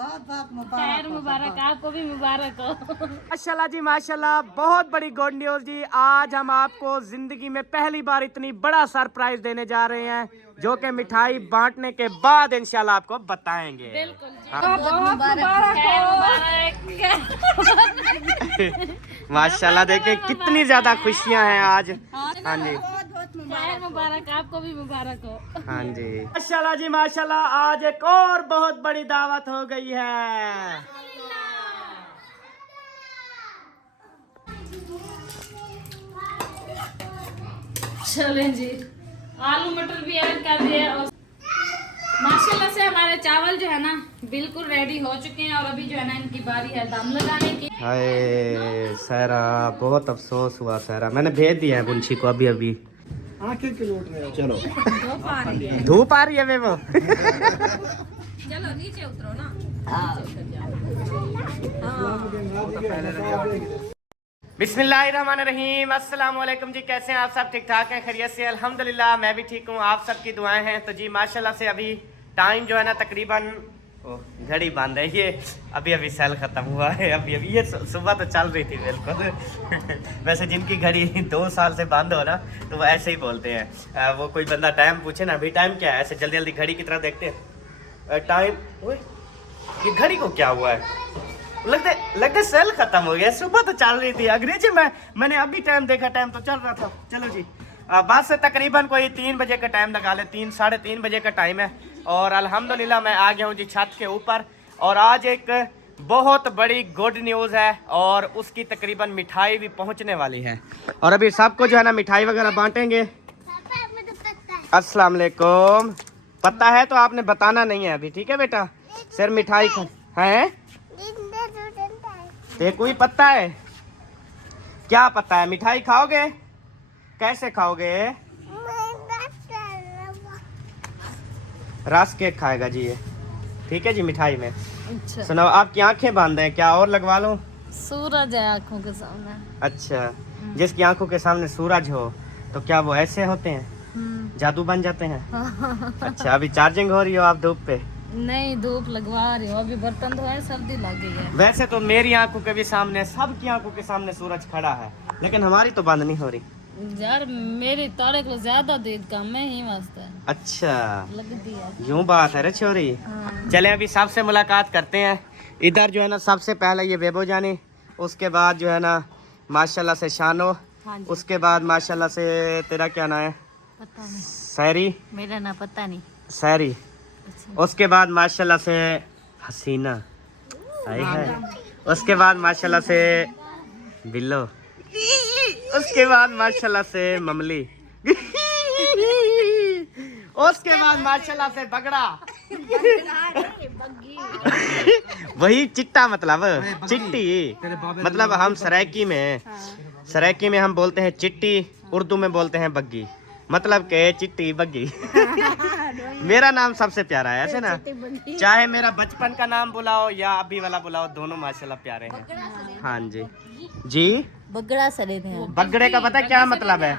बहुत बहुत खैर मुबारक, आपको भी मुबारक हो। माशाल्लाह जी माशाल्लाह, बहुत बड़ी गुड न्यूज जी। आज हम आपको जिंदगी में पहली बार इतनी बड़ा सरप्राइज देने जा रहे हैं, जो कि मिठाई बांटने के बाद इंशाल्लाह आपको बताएंगे। बिल्कुल जी। हाँ। मुबारक माशाल्लाह देखिए कितनी ज्यादा खुशियां हैं आज। हाँ जी, खैर मुबारक, आपको भी मुबारक हो। हाँ जी माशाल्लाह जी माशाल्लाह, आज एक और बहुत बड़ी दावत हो गई है। चलें जी, आलू मटर भी ऐड कर दिए और माशाल्लाह से हमारे चावल जो है ना बिल्कुल रेडी हो चुके हैं। और अभी जो है ना इनकी बारी है दम लगाने की। हाय सहरा, बहुत अफसोस हुआ सहरा, मैंने भेज दिया है मुंशी को अभी अभी। आंखें के लोट रहे हो। चलो धूप आ रही है। धूप आ रही है वो। चलो नीचे उतरो ना। बिस्मिल्लाहिर्रहमानिर्रहीम, अस्सलाम वालेकुम जी। कैसे हैं आप सब? ठीक ठाक हैं, खैरियत से? अल्हम्दुलिल्लाह मैं भी ठीक हूँ, आप सबकी दुआएं हैं। तो जी माशाल्लाह से अभी टाइम जो है ना तकरीबन घड़ी बंद है ये, अभी अभी सेल ख़त्म हुआ है। अभी अभी ये सुबह तो चल रही थी बिल्कुल। वैसे जिनकी घड़ी 2 साल से बंद हो ना तो वो ऐसे ही बोलते हैं। वो कोई बंदा टाइम पूछे ना, अभी टाइम क्या है, ऐसे जल्दी जल्दी घड़ी की तरह देखते हैं टाइम। ये घड़ी को क्या हुआ है, लगते सेल खत्म हो गया। सुबह तो चल रही थी अंग्रेजी में, मैंने अभी टाइम देखा, टाइम तो चल रहा था। चलो जी, बस से तकरीबन कोई 3 बजे का टाइम लगा ले, 3 साढ़े 3 बजे का टाइम है। और अल्हम्दुलिल्लाह मैं आ गया हूँ जी छत के ऊपर। और आज एक बहुत बड़ी गुड न्यूज़ है और उसकी तकरीबन मिठाई भी पहुँचने वाली है। और अभी सबको जो है ना मिठाई वगैरह बांटेंगे। अस्सलाम वालेकुम। पता है तो आपने बताना नहीं है अभी, ठीक है बेटा? सिर्फ मिठाई है। ये कोई पता है? क्या पता है? मिठाई खाओगे? कैसे खाओगे? रस केक खाएगा जी ये, ठीक है जी मिठाई में। अच्छा। सुनो, आपकी आंखें बंद हैं, क्या और लगवा लो? सूरज है आँखों के सामने। अच्छा, जिसकी आंखों के सामने सूरज हो तो क्या वो ऐसे होते हैं, जादू बन जाते हैं? अच्छा, अभी चार्जिंग हो रही हो आप धूप पे? नहीं, धूप लगवा रही हो, अभी बर्तन धोए, सर्दी लग गई है। वैसे तो मेरी आंखों के भी सामने, सबकी आंखों के सामने सूरज खड़ा है, लेकिन हमारी तो बंद नहीं हो रही। यार मेरी तारे को ज्यादा दूध कम है ही वास्ते अच्छा, लगती है। यूं बात है रे छोरी। चले अभी सबसे मुलाकात करते हैं। इधर जो है ना सबसे पहले ये बेबो जानी, उसके बाद जो है ना माशाल्लाह से शानो, उसके बाद माशाल्लाह से तेरा क्या नाम है? पता नहीं, सैरी। मेरा ना पता नहीं। सैरी। उसके बाद माशाल्लाह से हसीना आई है। उसके बाद माशाल्लाह से बिल्लो। उसके बाद माशाल्लाह से ममली। उसके बाद माशाल्लाह से बगड़ा। वही चिट्टा, मतलब चिट्टी, मतलब हम सरायकी में हम बोलते हैं चिट्टी, उर्दू में बोलते हैं बग्गी, मतलब के चिट्टी बग्गी। मेरा नाम सबसे प्यारा है ऐसे ना, चाहे मेरा बचपन का नाम बुलाओ या अभी वाला बुलाओ, दोनों माशाल्लाह प्यारे हैं। हाँ जी जी। बगड़ा सड़े थे। बगड़े का पता है क्या मतलब है?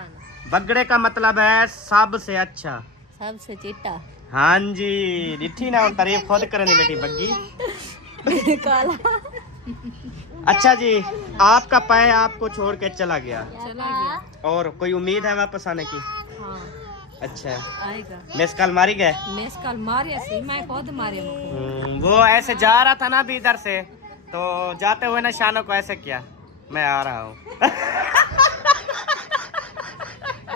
बगड़े का मतलब है सबसे अच्छा, सबसे चिट्टा। हाँ जी, लिठी ना तारीफ खुद करनी बेटी बग्गी। काला। अच्छा जी, आपका पाए आपको छोड़ के चला गया, और कोई उम्मीद है वापस आने की? हाँ, अच्छा, आएगा। मिस कॉल मारी गए? मिस कॉल मारिया सी, मैं खुद मारिया। वो ऐसे जा रहा था ना अभी इधर से, तो जाते हुए ना शानो को ऐसे किया, मैं आ रहा हूँ।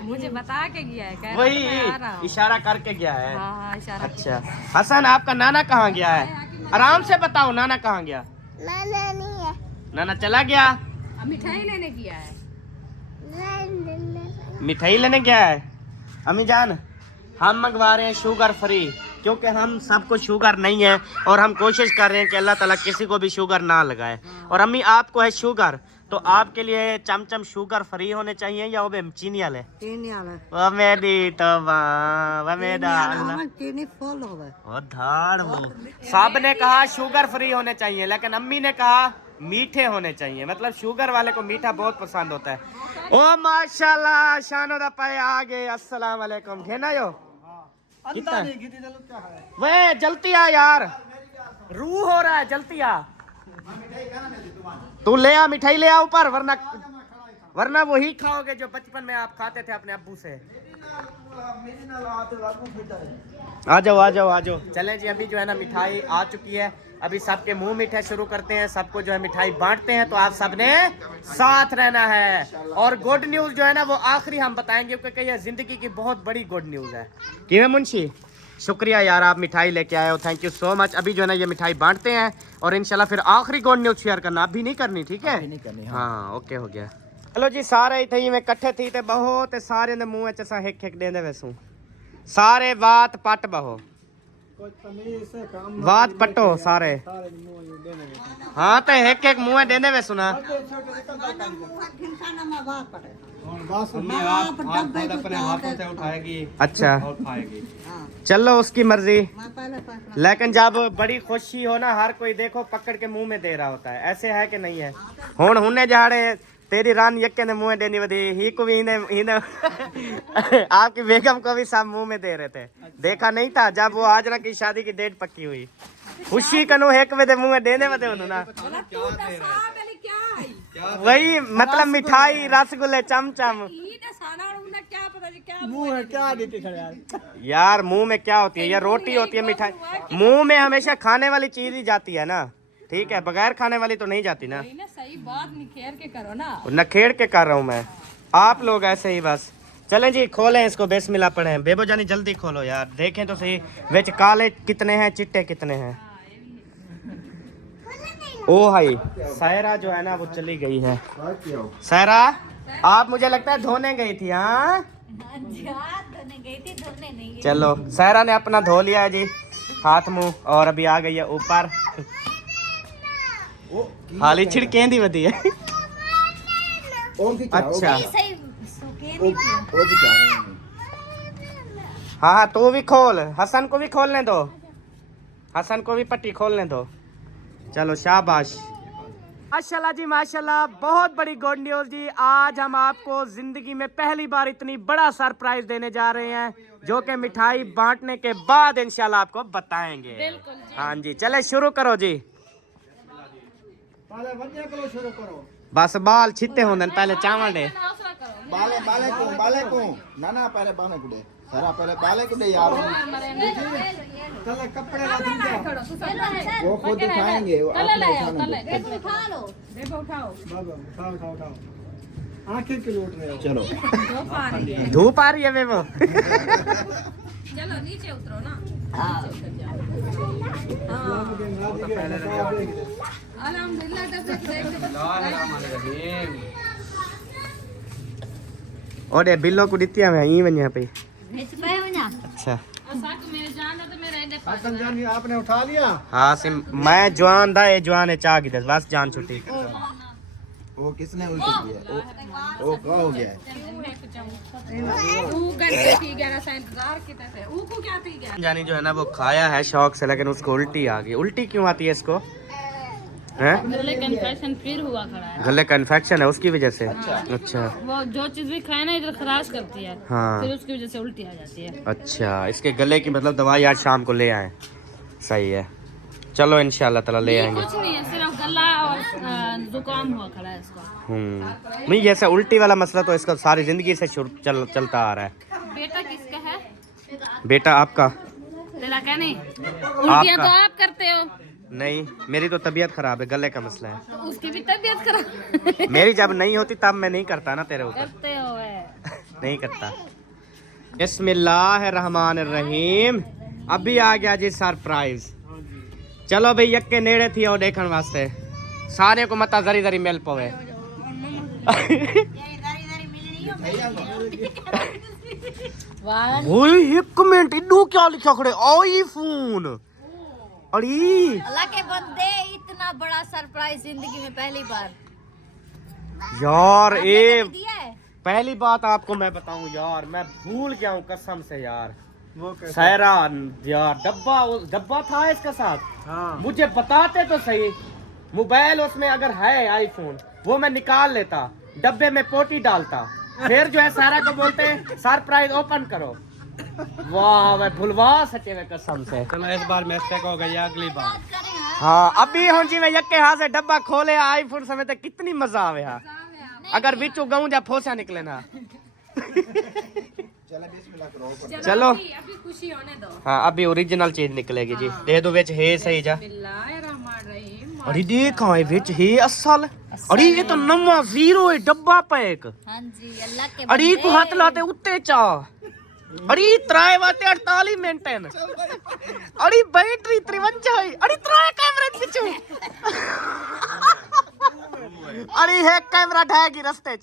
मुझे बता के गया है, कह वही रहा मैं आ रहा हूँ। इशारा करके गया है। हाँ हाँ, इशारा। अच्छा हसन, आपका नाना कहाँ गया है? आराम से बताओ, नाना कहाँ गया? नाना नहीं है। नाना चला गया, मिठाई लेने गया है। मिठाई लेने गया है। अम्मी जान, हम मंगवा रहे हैं शुगर फ्री, क्योंकि हम सबको शुगर नहीं है और हम कोशिश कर रहे हैं कि अल्लाह ताला किसी को भी शुगर ना लगाए। और अम्मी आपको है शुगर, तो आपके लिए चमचम शुगर फ्री होने चाहिए या वो चीनी वाले? चीनी वाला। वो मेरी तो वो मेरा चीनी फुल होगा। वो धाड़ वो सब ने कहा शुगर फ्री होने चाहिए, लेकिन अम्मी ने कहा मीठे होने चाहिए, मतलब शुगर वाले को मीठा बहुत पसंद होता है। ओ माशाल्लाह, शानो दा पाए आ गए। अस्सलाम वालेकुम। घेना यो कितना वे जलती आ यार, रू हो रहा है, जल्दी आ। तू ले आ मिठाई, ले आ ऊपर, वरना वही खाओगे जो बचपन में आप खाते थे अपने अब्बू से। आ जाओ आ जाओ आ जाओ। चलें जी, अभी जो है ना मिठाई आ चुकी है, अभी सबके मुंह मीठे शुरू करते हैं, सबको जो है मिठाई बांटते हैं। तो आप सबने साथ रहना है, और गुड न्यूज जो है ना वो आखिरी हम बताएंगे, क्योंकि ये जिंदगी की बहुत बड़ी गुड न्यूज है। क्यों मुंशी, शुक्रिया यार, आप मिठाई लेके आए हो, थैंक यू सो मच। अभी जो है ना ये मिठाई बांटते हैं, और इंशाल्लाह फिर आखिरी गुड न्यूज शेयर करना। अभी नहीं करनी, ठीक है? नहीं करनी, हाँ ओके हो गया। चलो जी, सारे इतने में इकट्ठे थी ते बहुत सारे ने मुंह च हिक हिक देंदे वैसू सारे बात पट बहो बात पटो सारे। हाँ तो हिक हिक मुंह देंदे वैसू ना। अच्छा चलो उसकी मर्जी, लेकिन जब बड़ी खुशी हो ना, हर कोई देखो पकड़ के मुंह में दे रहा होता है, ऐसे है कि नहीं है? हुन हुने जाड़े तेरी रान यक्के ने मुंह देनी वधी ही को भी आपकी बेगम को भी सब मुंह में दे रहे थे, देखा नहीं था? जब वो आजरा की शादी की डेट पक्की हुई, खुशी कनु एक वे मुंह में देने वधे ना, वही मतलब मिठाई रसगुल्ले चमचम। यार मुंह में क्या होती है? ये रोटी होती है, मिठाई मुंह में हमेशा खाने वाली चीज ही जाती है ना, ठीक है? बगैर खाने वाली तो नहीं जाती ना। सही बात निखेर के करो ना। नखेड़ के कर रहा हूँ मैं, आप लोग ऐसे ही बस। चलें जी, खोलें इसको, बिस्मिल्लाह पढ़ें। बेबो जानी जल्दी खोलो यार, देखें तो सही विच काले कितने हैं, चिट्टे कितने हैं। ओ भाई सायरा जो है ना वो चली गई है। सायरा आप मुझे लगता है धोने गई थी। हाँ चलो, सायरा ने अपना धो लिया है जी हाथ मुंह, और अभी आ गई है ऊपर। हाली छिड़के दी वधी है। अच्छा हाँ तो भी खोल, हसन को भी खोलने दो, हसन को भी पट्टी खोलने दो। चलो शाबाश, माशाल्लाह जी माशाल्लाह, बहुत बड़ी गुड न्यूज जी। आज हम आपको जिंदगी में पहली बार इतनी बड़ा सरप्राइज देने जा रहे हैं, जो कि मिठाई बांटने के बाद इंशाल्लाह आपको बताएंगे। हाँ जी, चले शुरू करो जी। शुरू करो, बस बाल छिते होंगे पहले चावल दे। बाले बाले को ना ना पहले बाले को दे, सारा पहले बाले को दे यार। चल कपड़े ला दूंगा, वो खुद उठाएंगे, वो उठा लो, उठाओ उठाओ उठाओ। आंखें क्यों लूट रहे हो? चलो धूप आ रही है बेबो। चलो नीचे उतरो ना। और बिल्लो को दित्तिया मैं ई वन्या पे। अच्छा आपने उठा लिया? हाँ सिम मैं जवान दा, ये जवान है चाह की दस बस जान छुट्टी। वो किसने उल्टी किया? वो क्या हो गया है? जानी जो है ना वो खाया है शौक से, लेकिन उसको उल्टी आ गई। उल्टी क्यों आती है इसको? हैं? गले का इन्फेक्शन फिर हुआ खड़ा है। गले का इन्फेक्शन है उसकी वजह से। अच्छा वो जो चीज भी खाए ना इधर खराश करती है, हाँ फिर उसकी वजह से उल्टी आ जाती है। अच्छा, इसके गले की मतलब दवाई आज शाम को ले आए। सही है, चलो इंशाल्लाह ताला ले आएंगे। कुछ नहीं है, सिर्फ गला और जुकाम हुआ खड़ा है इसको। नहीं जैसे उल्टी वाला मसला तो इसका सारी जिंदगी से चलता आ रहा है। बेटा किसका है? बेटा आपका। तेरा क्या? नहीं उल्टियां तो आप करते हो। नहीं, मेरी तो तबीयत खराब है, गले का मसला है। तो उसकी भी तबीयत खराब। मेरी जब नहीं होती तब मैं नहीं करता ना तेरे ऊपर। करते हो नहीं करता। बिस्मिल्लाहिर्रहमानिर्रहीम। अभी आ गया जी सरप्राइज। चलो भाई यक्के नेड़े थी और देखने वास्ते, सारे को मता जरी जरी मिल पवे। एक मिनट, इन्नू क्या लिखा खड़े? आईफोन। अरे अल्लाह के बंदे, इतना बड़ा सरप्राइज जिंदगी में पहली बार यार। ये दिया है। पहली बात आपको मैं बताऊं यार, मैं भूल गया हूँ कसम से यार। वो सायरा यार, डब्बा था इसके साथ। हाँ। मुझे बताते तो सही, मोबाइल उसमें अगर है आईफोन वो मैं निकाल लेता, डब्बे में पोटी डालता, फिर जो है सारा को बोलते सरप्राइज ओपन करो। वाह मैं भूलवा सके मैं कसम से। चलो इस बार मिस्टेक हो गई, अगली बार हाँ अभी हम जी मैं यके हाथ से डब्बा खोले आईफोन समेत कितनी मजा आवे हा अगर बिचू गाऊं जा फोसा निकले ना चलो बिस्मिल्लाह करो चलो अभी खुशी होने दो। हाँ अभी ओरिजिनल चीज निकलेगी जी दे दो विच है सही जा बिस्मिल्लाहिर्रहमानिर्रहीम। अरे देख हाँ विच है असल अरे ये तो नवा जीरो है डब्बा पैक हाँ जी अल्लाह के अरे को हाथ लाते उत्ते चा अरे त्राए वाते 48 मेंटेन अरे बैटरी 53 है अरे त्राए कैमरा पिछू अरे है कैमरा ढाएगी रास्ते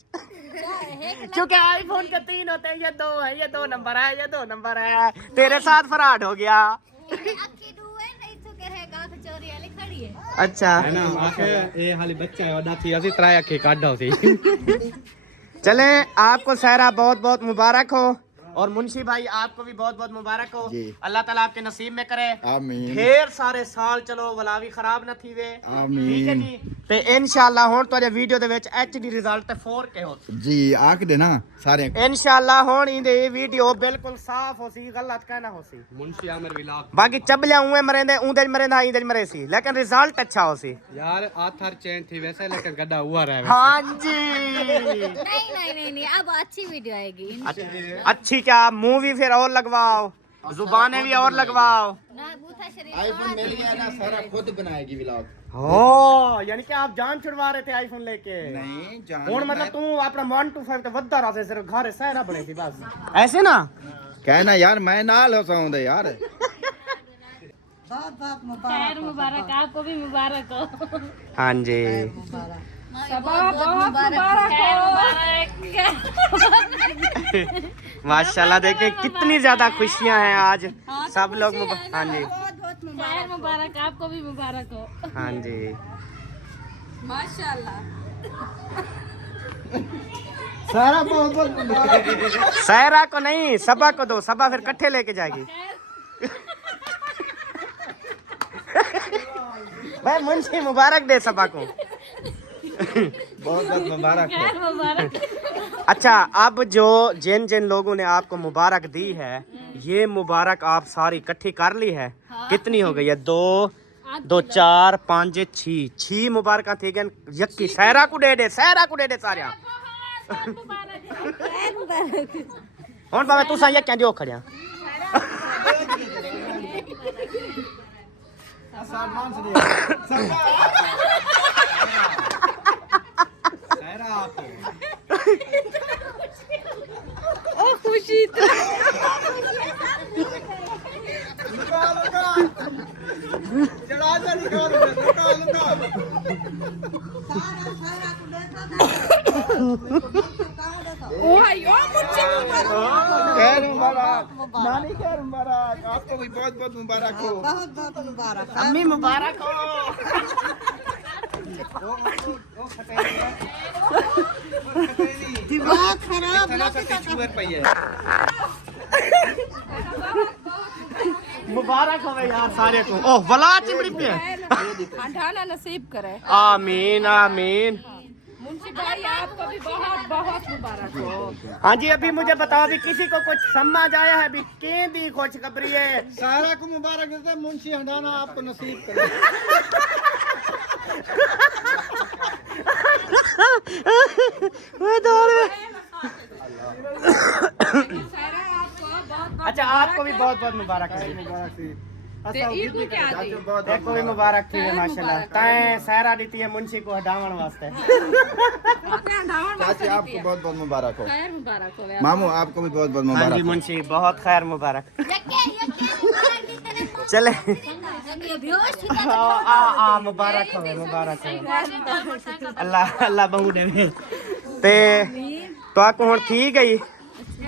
क्योंकि आईफोन के 3 होते हैं ये 2 है ये 2 नंबर है ये 2 नंबर है तेरे साथ फ्रॉड हो गया आखी दू है नहीं तो कह है गांव चोरी वाली खड़ी है। अच्छा ना आखे ये हाली बच्चा है वडा थी असी त्राय अखे काढो सी चले आपको सहरा बहुत बहुत मुबारक हो और मुंशी भाई आपको भी बहुत बहुत मुबारक हो जी। अल्लाह ताला आपके नसीब में करे आमीन ढेर सारे साल चलो वला भी खराब न थी वे आमीन। ठीक है जी ते इंशाल्लाह हुन तो वीडियो दे विच एचडी रिजल्ट ते 4K हो जी आख दे ना सारे इंशाल्लाह हुन इंदे वीडियो बिल्कुल साफ हो सी गलत कहना हो सी मुंशी आमिर विलाक बाकी चबलिया उए मरेंदे ऊंदे मरेंदा इंदे मरे सी लेकिन रिजल्ट अच्छा हो सी यार आथर चेंज थी वैसे लेकिन गड्ढा हुआ रहा है हां जी नहीं अब अच्छी वीडियो आएगी। अच्छी क्या मूवी फिर और लगवाओ जुबानें भी और लगवाओ ना बूथा शरीफ आईफोन मिल गया ना सारा खुद बनाएगी व्लॉग हो यानी कि आप जान छुड़वा रहे थे आईफोन लेके नहीं जान ਹੁਣ मतलब तू अपना 125 ਤੇ ਵੱਧਾ ਰਹਾ ਸਿਰ ਘਰ ਸਹਿਰਾ ਬਣੇ ਸੀ बस ऐसे ना कहना यार मैं नाल हो साउंड यार खैर मुबारक आपको भी मुबारक हो। हाँ जी माशाल्लाह देखे कितनी ज्यादा खुशियां हैं आज सब लोग हाँ जी खैर मुबारक आपको भी मुबारक हो। हाँ जी सारा बहुत बहुत मुबारक सहरा को नहीं सबा को दो सबा फिर कट्ठे लेके जाएगी भाई मुंशी मुबारक दे सबा को बहुत बहुत मुबारक हो खैर मुबारक। अच्छा अब जो जिन जिन लोगों ने आपको मुबारक दी है ये मुबारक आप सारी इकट्ठी कर ली है कितनी हो गई है 2 2 4 5 6 मुबारक थी गन यक्की सहरा को दे सारे हुन भावे तुसा ये कहंदे हो खड़िया खैर मुबारक नानी खैर मुबारक आपको भी बहुत बहुत मुबारक हो अम्मी मुबारक हो दिमाग खराब मुबारक हो यार सारे को ओह वला चिमड़ी पे खाना नसीब करे। आमीन आमीन मुंशी भाई आपको भी बहुत बहुत मुबारक हो। हाँ जी अभी मुझे बताओ अभी किसी को कुछ समझ आया है अभी के दी खुशखबरी है सारा को मुबारक देते मुंशी हंडाना आपको नसीब करे अच्छा आपको भी बहुत बहुत मुबारक देखो भी मुबारक थी माशाल्लाह ताए सहरा दी है मुंशी को हटावन वास्ते चाची आपको बहुत बहुत मुबारक हो खैर मुबारक हो। मामू आपको भी बहुत बहुत हाँ जी मुबारक हो मुंशी बहुत खैर मुबारक यके चले बेहोश मुबारक हो अल्लाह अल्लाह बहु देवे ते तो आपको हुन ठीक गई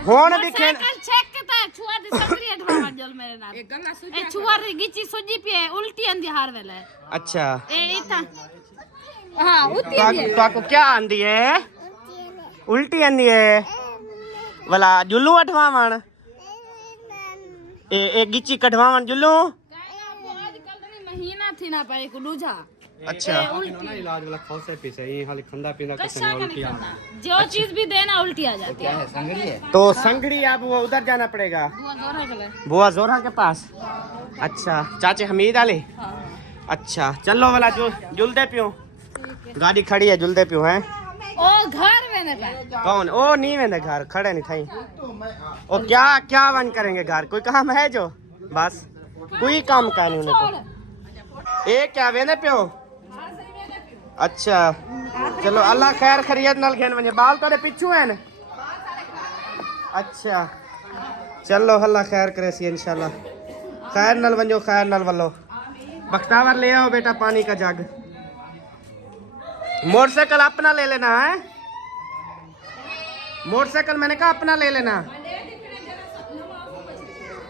हुन दिखे चेक करता है छुआ दे सकरी अठवा जल मेरे नाल एक गल्ला सुजी ए छुआ री गिची सुजी पे उल्टी आंदी हार वेले अच्छा ए इता हां उती तो आपको क्या आंदी है उल्टी आंदी है वाला जुल्लू अठवावन ए गिची कठवावन जुल्लू महीना थी ना पाए को दूजा अच्छा इलाज वाला खौसे पीसे ये खाली खंदा पीना कुछ कशा नहीं का उल्टी नहीं करना जो चीज भी देना उल्टी आ जाती है। संगरी है तो संगड़ी आप वो उधर जाना पड़ेगा बुआ जोरा गले बुआ जोरा के पास अच्छा चाचे हमीद आले अच्छा चलो वाला जो जुलदे पियो गाड़ी खड़ी है जुलदे पियो है ओ घर में ना कौन ओ नहीं मैंने घर खड़े नहीं थाई ओ क्या क्या वन करेंगे घर कोई काम है जो बस कोई काम का नहीं उन्हें ए क्या वेने पियो अच्छा चलो अल्लाह खैर खैरियत नाल घेन वने बाल तोड़े पिछू है न अच्छा चलो अल्लाह खैर करे सी इंशाल्लाह खैर नाल वंजो खैर नाल वलो बख्तावर ले आओ बेटा पानी का जग मोटरसाइकिल अपना ले लेना है मोटरसाइकिल मैंने कहा अपना ले लेना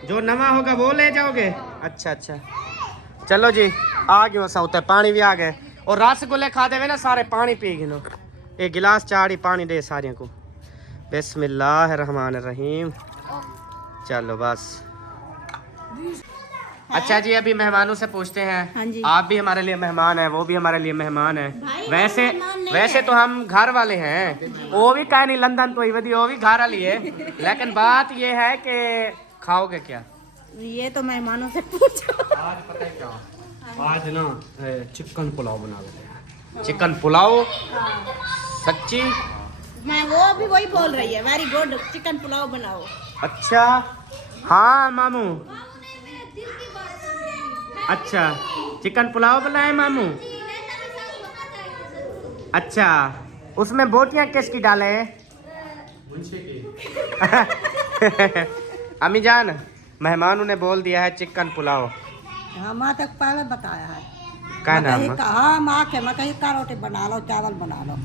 जो नवा होगा वो ले जाओगे अच्छा अच्छा चलो जी आ गयो सौते पानी भी आ गए और रसगुल्ले खा देवे ना सारे पानी पी गिनो एक गिलास चाड़ी पानी दे सारे को बिस्मिल्लाहिर्रहमानिर्रहीम चलो बस अच्छा जी अभी मेहमानों से पूछते हैं हाँ जी। आप भी हमारे लिए मेहमान हैं वो भी हमारे लिए मेहमान हैं वैसे वैसे तो हम घर वाले हैं वो भी कहीं नहीं लंदन तो ही वो भी घर वाली है लेकिन बात ये है कि खाओगे क्या ये तो मेहमानों से पूछो। आज पता है क्या आज ना चिकन पुलाव बना लेते हैं चिकन पुलाव सच्ची मैं वो भी वही बोल रही है वेरी गुड चिकन पुलाव बनाओ। अच्छा हाँ मामू अच्छा चिकन पुलाव बनाए मामू अच्छा उसमें बोटियां किसकी डाले अम्मी जान मेहमानों ने बोल दिया है चिकन पुलाव हाँ माँ तक पहले बताया है क्या नाम है? हाँ माँ के मैं कही का रोटी बना लो चावल बना लो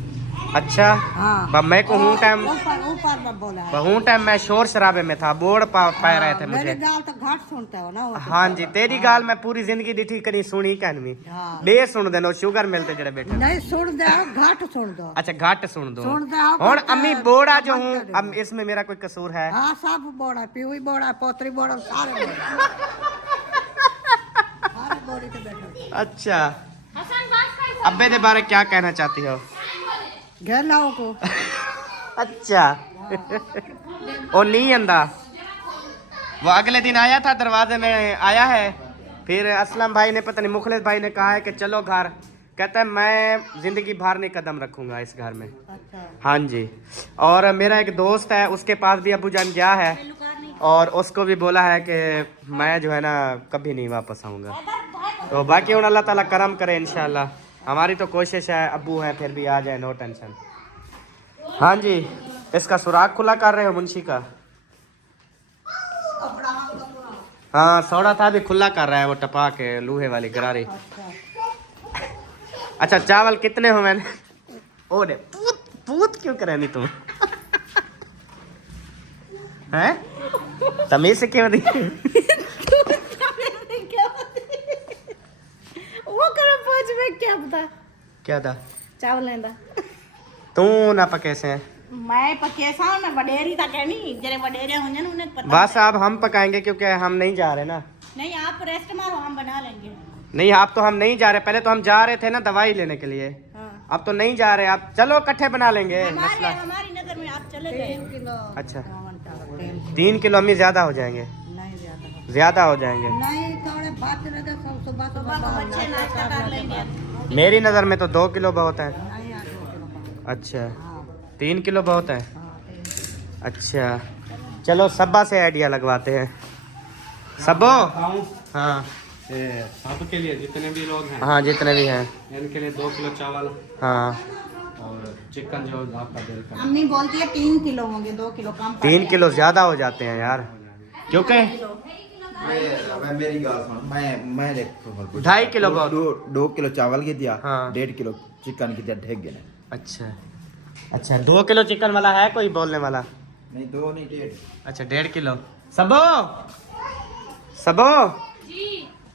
अच्छा हाँ बब मैं को हूँ टाइम ऊपर ऊपर में बोला है बहु टाइम मैं शोर शराबे में था बोर्ड पा रहे थे मेरी मुझे गाल तो घाट सुनते हो ना वो तो। हाँ जी तेरी गाल मैं पूरी जिंदगी डिठी करी सुनी कहनवी हाँ। बे सुन देनो शुगर मिलते जड़े बेटे नहीं सुन दो घाट सुन दो अच्छा घाट सुन दो सुन दो और अम्मी बोड़ा जो हूँ बंद कर अब इसमें मेरा कोई कसूर है हाँ सब बोड़ा पीवी बोड़ा पोतरी बोड़ा सारे बोड़ा सारे बोड़ी के बैठो अच्छा अब्बे के बारे क्या कहना चाहती हो घेर लाओ को अच्छा वो नहीं अंदा वो अगले दिन आया था दरवाजे में आया है फिर असलम भाई ने पता नहीं मुखलिस भाई ने कहा है कि चलो घर कहता है मैं जिंदगी भर नहीं कदम रखूंगा इस घर में अच्छा हाँ जी और मेरा एक दोस्त है उसके पास भी अबू जान गया है और उसको भी बोला है कि मैं जो है ना कभी नहीं वापस आऊँगा तो बाकी उन अल्लाह ताला करम करे इंशाल्लाह हमारी तो कोशिश है अबू है फिर भी आ जाए नो टेंशन हाँ जी इसका सुराख खुला कर रहे हो मुंशी का हाँ सौड़ा था भी खुला कर रहा है वो टपा के लूहे वाली गरारी अच्छा चावल कितने हो मैंने ओ रे पूत पूत क्यों करे नहीं तुम हैं तमीज से क्यों दी वो करो पहुंच में क्या पता क्या था चावल लेंदा तू ना पके से मैं पकेसा मैं वडेरी था कहनी जरे वडेरे होंगे ना उन्हें पता बस अब हम पकाएंगे क्योंकि हम नहीं जा रहे ना नहीं आप रेस्ट मारो हम बना लेंगे। नहीं आप तो हम नहीं जा रहे पहले तो हम जा रहे थे ना दवाई लेने के लिए हाँ। अब तो नहीं जा रहे आप चलो इकट्ठे बना लेंगे मसला हमारी नजर में आप चले गए। अच्छा 3 किलो अम्मी ज्यादा हो जाएंगे नहीं ज्यादा ज्यादा हो जाएंगे नहीं थोड़े बात लगे सब सुबह सुबह को बच्चे नाश्ता कर लेंगे। मेरी नज़र में तो 2 किलो बहुत है नहीं आ 2 किलो का। अच्छा हाँ 3 किलो बहुत है हाँ अच्छा चलो सब्बा से आइडिया लगवाते हैं सबो हाँ सबके लिए जितने भी लोग हैं हाँ जितने भी हैं इनके लिए 2 किलो चावल हाँ और चिकन जो आपका दिल का अम्मी बोलती है 3 किलो होंगे 2 किलो कम 3 किलो ज़्यादा हो जाते हैं यार क्योंकि मेरी गाल सुन मैं देख 2.5 किलो बहुत 2 किलो चावल की दिया हाँ। 1.5 किलो चिकन की दिया ढेक गए अच्छा अच्छा 2 किलो चिकन वाला है कोई बोलने वाला नहीं 2 नहीं 1.5 अच्छा 1.5 किलो सबो सबो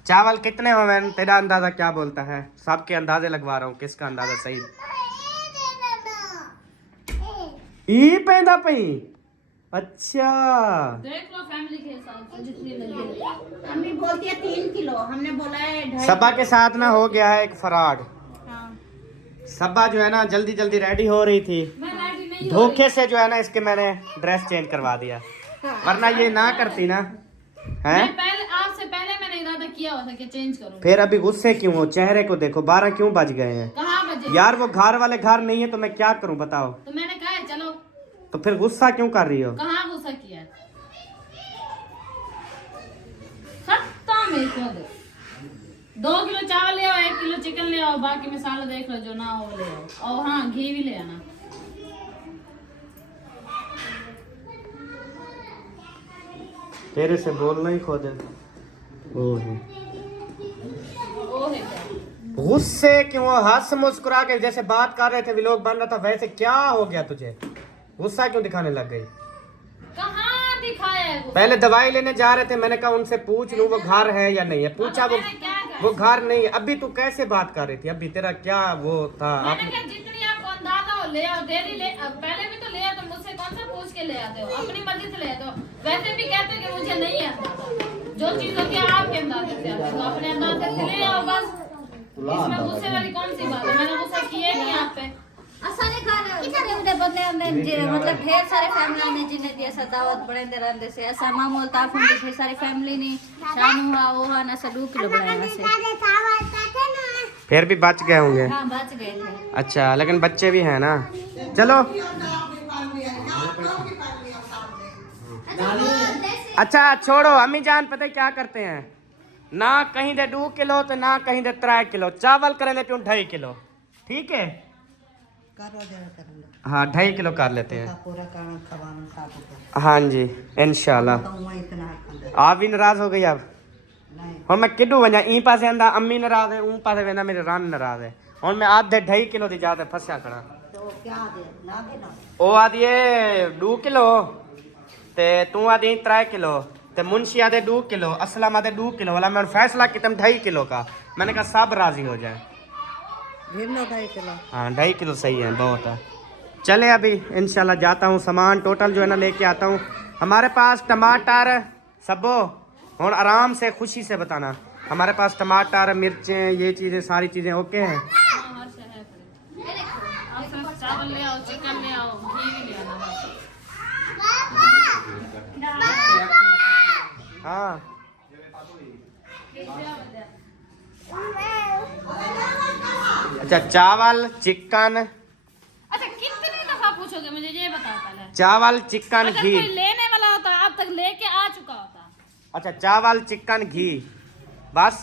चावल कितने हो मैंने तेरा अंदाजा क्या बोलता है सबके अंदाजे लगवा रहा हूँ किसका अंदाजा सही ई पैदा पई अच्छा देख लो फैमिली के हिसाब से जितनी लगी अम्मी बोलती है 3 किलो हमने बोला है 2.5 सबा के साथ ना हो गया है एक फराड हाँ। सबा जो है ना जल्दी जल्दी रेडी हो रही थी मैं रेडी नहीं धोखे से जो है ना इसके मैंने ड्रेस चेंज करवा दिया वरना ये ना करती ना हैं मैं पहले आपसे पहले मैंने इरादा किया हुआ था कि चेंज करूँ। फिर अभी गुस्से क्यों हो? चेहरे को देखो, 12 क्यों बज गए हैं? कहाँ बजे? यार वो घर वाले घर नहीं है तो मैं क्या करूं बताओ? तो मैंने कहा है चलो। तो फिर गुस्सा क्यों कर रही हो? कहाँ गुस्सा किया है? सत्ता में खुद 2 किलो चावल ले आओ, 1 किलो चिकन ले आओ, बाकी मसाला देख लो जो ना हो ले आओ, और हाँ घी भी ले आना। तेरे से बोलना ही खुद है। ओहो वो है क्या? गुस्से क्यों? हंस मुस्कुरा के जैसे बात कर रहे थे, व्लॉग बन रहा था, वैसे क्या हो गया तुझे? गुस्सा क्यों दिखाने लग गई? कहाँ दिखाया है गुस्सा? पहले दवाई लेने जा रहे थे, मैंने कहा उनसे पूछ लूं वो घर है या नहीं है। पूछा मैंने क्या कहा? वो घर नहीं है। अभी तू कैसे बात कर रही थी? अभी तेरा क्या वो था? मैंने कहा जितनी आपको अंदाजा हो ले आओ, डेली ले। पहले भी तो ले आते, मुझसे कौन सा पूछ के ले आते हो? अपनी मर्जी से ले आते हो। वैसे भी कहते हो कि मुझे नहीं आता, जो चीज होती है आपके अंदाजे से आती है, तो अपने अंदाजे से ले आओ बस। इसमें गुस्से वाली कौन सी बात है? मैंने गुस्सा किया नहीं आप पे। असाने घर इतने बड़े बंदे हमने जे मतलब ढेर सारे फैमिली ने जिन्हें दिया सा दावत बड़े दे रहंदे से ऐसा मामूल ताफुन ढेर सारी फैमिली ने शानू हुआ वो हा ना 2 किलो बनाया से। फिर भी बच गए होंगे। हां बच गए थे। अच्छा, लेकिन बच्चे भी हैं ना। चलो अच्छा छोड़ो। अम्मी जान पता है क्या करते हैं? ना कहीं दे 2 किलो तो ना कहीं दे 3 किलो चावल करें पियूं 2.5 किलो। ठीक है, हाँ 2.5 किलो कर लेते हैं। हाँ जी इंशाल्लाह। आप भी नाराज हो गई अब? और मैं किडू वजा ई पासे आंदा अम्मी नाराज है, ऊ पासे वेंदा मेरे रन नाराज है। और मैं आधे 2.5 किलो दी जाते फंसा खड़ा। ओ आदि 2 किलो ते तू आदि 3 किलो ते मुंशी आदे 2 किलो, असलम आदे 2 किलो वाला। मैं फैसला किया 2.5 किलो का। मैंने कहा सब राजी हो जाए। हाँ 2.5 किलो सही है, बहुत है। चले अभी इंशाल्लाह जाता हूँ, सामान टोटल जो है ना लेके आता हूँ। हमारे पास टमाटर सबो और आराम से खुशी से बताना, हमारे पास टमाटर मिर्चें ये चीज़ें सारी चीज़ें ओके हैं। चावल ले आओ, चिकन ले आओ, घी भी ले आना बस। हाँ अच्छा चावल चिकन। अच्छा कितनी दफा पूछोगे मुझे ये बताओ पहले? चावल चिकन अगर घी। कोई लेने वाला होता अब तक लेके आ चुका होता। अच्छा चावल चिकन घी बस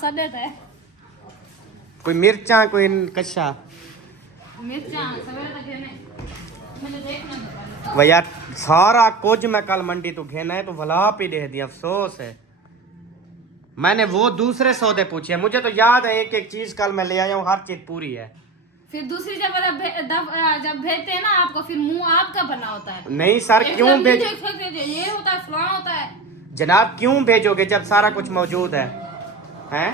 सदे थे। कोई मिर्चा कोई कच्चा मिर्चा सवेरे तक घेने मुझे देखना था। भैया सारा कुछ मैं कल मंडी तो घेना है तो भला भी दे दिया, अफसोस है। मैंने वो दूसरे सौदे पूछे, मुझे तो याद है एक एक चीज कल मैं ले आया हूँ, हर चीज पूरी है। फिर दूसरी जब भेजते हैं ना आपको, फिर मुंह आपका बना होता है। नहीं सर क्यों भेज, ये होता है फलाना होता है। जनाब क्यों भेजोगे जब सारा कुछ मौजूद है? हैं?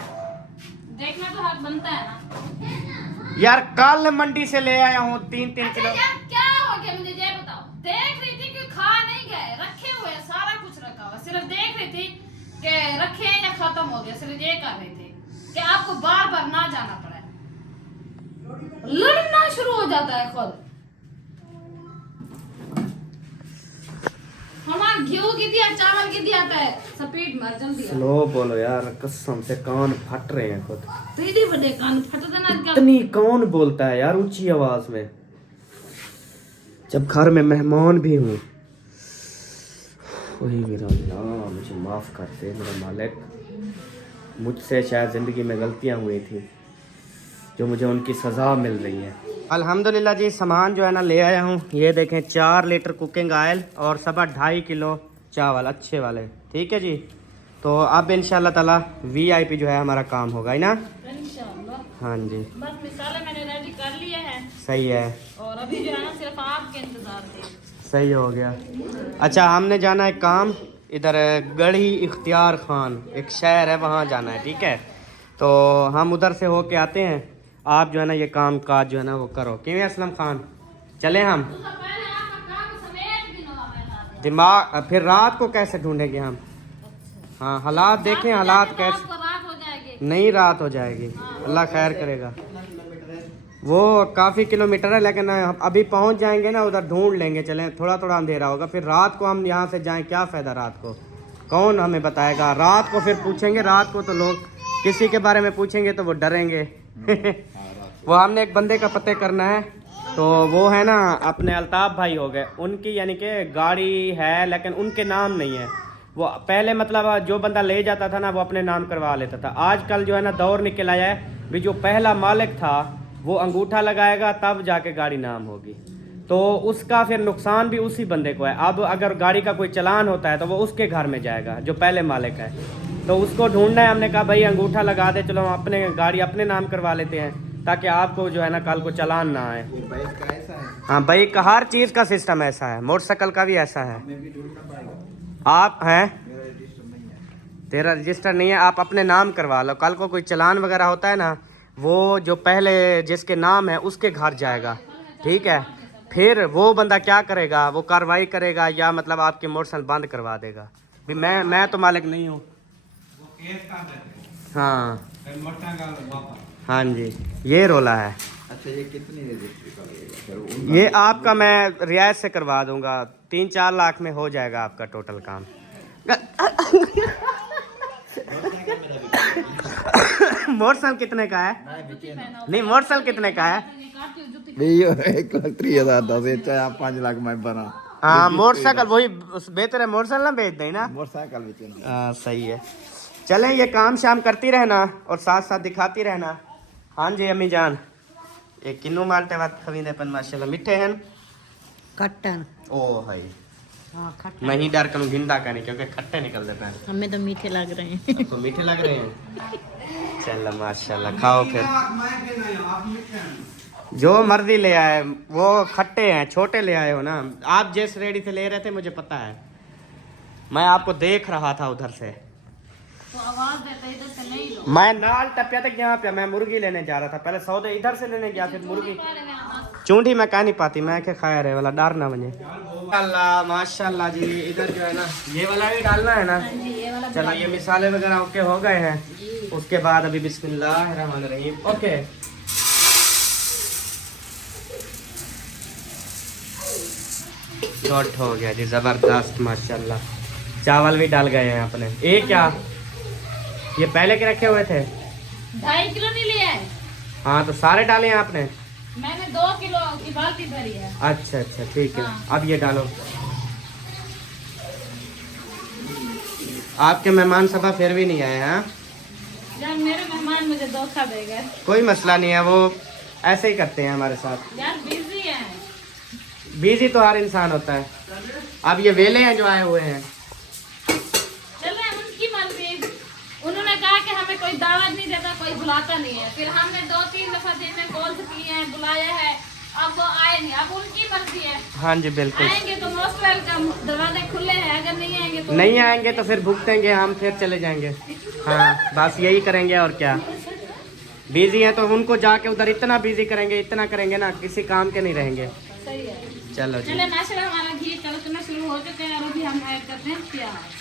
देखना तो हक बनता है ना यार कल मंडी से ले आया हूँ 3-3 किलो। यार क्या हो गया मुझे ये बताओ? देख रही थी कि खा नहीं गए, रखे हुए सारा कुछ रखा हुआ, सिर्फ देख रही थी कि रखे हैं या खत्म हो गया, सिर्फ ये कर रही थी कि आपको बार बार ना जाना पड़े। लड़ना शुरू हो जाता है खुद। हमारा गेहूं की दिया, चावल की दिया है, स्पीड मर जल्दी। स्लो बोलो यार, कसम से कान फट रहे हैं खुद। तेरी बड़े कान फट देना क्या? इतनी कौन बोलता है यार ऊंची आवाज में जब घर में मेहमान भी हूँ। वही मेरा अल्लाह मुझे माफ कर दे मेरा मालिक, मुझसे शायद जिंदगी में गलतियाँ हुई थी जो मुझे उनकी सज़ा मिल रही है। अल्हम्दुलिल्लाह जी सामान जो है ना ले आया हूँ। ये देखें 4 लीटर कुकिंग ऑयल और 2.5 किलो चावल अच्छे वाले। ठीक है जी, तो अब इंशाल्लाह ताला VIP जो है हमारा काम होगा ही ना इंशाल्लाह। हाँ जी बस मिसालें मैंने रेडी कर लिए हैं सही है, और अभी जो है ना सिर्फ आपके इंतजार थे। सही हो गया। अच्छा हमने जाना है काम इधर गढ़ी इख्तियार खान एक शहर है वहाँ जाना है। ठीक है, तो हम उधर से होके आते हैं। आप जो है ना ये काम काज जो है ना वो करो। क्यों असलम खान चले हम? दिमाग फिर रात को कैसे ढूंढेंगे हम? हाँ हालात देखें, हालात कैसे। रात हो जाएगी। नहीं रात हो जाएगी, अल्लाह खैर करेगा। वो काफ़ी किलोमीटर है लेकिन अभी पहुंच जाएंगे ना उधर ढूंढ लेंगे। चलें थोड़ा थोड़ा अंधेरा होगा, फिर रात को हम यहाँ से जाएं क्या फ़ायदा रात को। कौन हमें बताएगा? रात को फिर पूछेंगे, रात को तो लोग किसी के बारे में पूछेंगे तो वो डरेंगे। वो हमने एक बंदे का पते करना है, तो वो है ना अपने अल्ताफ भाई हो गए, उनकी यानी कि गाड़ी है लेकिन उनके नाम नहीं है। वो पहले मतलब जो बंदा ले जाता था ना वो अपने नाम करवा लेता था। आजकल जो है ना दौर निकल आया है भी जो पहला मालिक था वो अंगूठा लगाएगा तब जाके गाड़ी नाम होगी, तो उसका फिर नुकसान भी उसी बंदे को है। अब अगर गाड़ी का कोई चालान होता है तो वो उसके घर में जाएगा जो पहले मालिक है, तो उसको ढूंढना है। हमने कहा भाई अंगूठा लगा दे, चलो हम अपने गाड़ी अपने नाम करवा लेते हैं ताकि आपको जो है ना कल को चालान ना आए। ये बाइक का ऐसा है, हाँ बाइक का हर चीज़ का सिस्टम ऐसा है, मोटरसाइकिल का भी ऐसा है। हमें भी ढूंढना पड़ेगा। आप हैं, मेरा रजिस्टर नहीं है। तेरा रजिस्टर नहीं है, आप अपने नाम करवा लो। कल को कोई चालान वगैरह होता है ना, वो जो पहले जिसके नाम है उसके घर जाएगा, ठीक है। फिर वो बंदा क्या करेगा, वो कार्रवाई करेगा या मतलब आपकी मोटरसाइकिल बंद करवा देगा। भी मैं तो मालिक नहीं हूँ। हाँ हाँ जी, ये रोला है। अच्छा ये कितनी रजिस्ट्री का लगेगा सर? उनका ये आपका मैं रियायत से करवा दूंगा, 3-4 लाख में हो जाएगा आपका टोटल काम। मोटरसाइकिल कितने का है? नहीं मोटरसाइकिल कितने का है? भैया 1,03,000 10 चाहे आप 5 लाख में बना। हाँ मोटरसाइकिल वही बेहतर है, मोटरसाइकिल ना बेच दें ना। मोटरसाइकिल भी चलो। हाँ सही है। चलें ये काम शाम करती रहना और साथ साथ दिखाती रहना। हाँ जी अम्मी जान, ये किन्नू माल्टे बात खरीदे पन माशाल्लाह मिठे हैं। खट्टन ओ भाई हाँ खट्टन मैं ही डर कर गिंदा करने क्योंकि खट्टे निकल देते हैं। हमें तो मीठे लग रहे हैं। तो मीठे लग रहे हैं। चलो माशाल्लाह खाओ फिर। जो मर्जी ले आए, वो खट्टे हैं, छोटे ले आए हो ना आप। जिस रेडी से ले रहे थे मुझे पता है, मैं आपको देख रहा था उधर से। तो आवाज देते इधर से नहीं लो। मैं नाल टप्या तक यहाँ पे मैं मुर्गी लेने जा रहा था, पहले सौदे इधर से लेने गया फिर मुर्गी। चूंठी मैं कह नहीं पाती, मैं क्या खाया रहे वाला डर ना बने। अल्लाह माशाल्लाह जी। इधर जो है ना ये वाला भी डालना है ना। चलो ये मिसाले वगैरह ओके हो गए हैं, उसके बाद अभी बिस्मिल्लाहिर्रहमानिर्रहीम। ओके शॉट हो गया जी, जबरदस्त माशाल्लाह। चावल भी डाल गए हैं अपने। ये क्या, ये पहले के रखे हुए थे? 2.5 किलो नहीं लिया है हाँ तो सारे डाले हैं आपने? मैंने, 2 किलो की बाल्टी भरी है। अच्छा अच्छा ठीक है। हाँ। अब ये डालो। आपके मेहमान सभा फिर भी नहीं आए हैं? यार मेरे मेहमान मुझे धोखा देगा। कोई मसला नहीं है, वो ऐसे ही करते हैं हमारे साथ। यार बिजी है। बिजी तो हर इंसान होता है। अब ये वेले हैं जो आए हुए हैं। चलो उनकी मर्जी। उन्होंने कहा कि हमें कोई दावत नहीं देता, कोई बुलाता नहीं है। फिर हमने 2-3 दफा दिन में कॉल किए हैं, बुलाया है, अब वो आए नहीं। अब उनकी मर्जी है। हाँ जी बिल्कुल। आएंगे तो मोस्ट वेलकम, दरवाजे खुले हैं। अगर नहीं आएंगे तो नहीं आएंगे तो फिर भुगतेंगे हम, फिर चले जाएंगे। हाँ बस यही करेंगे और क्या। बिजी है तो उनको जाके उधर इतना बिजी करेंगे, इतना करेंगे ना, किसी काम के नहीं रहेंगे। सही है। चलो जी। चले माशाल्लाह हमारा घी चलना शुरू हो चुका है और अभी हम ऐड करते हैं प्याज।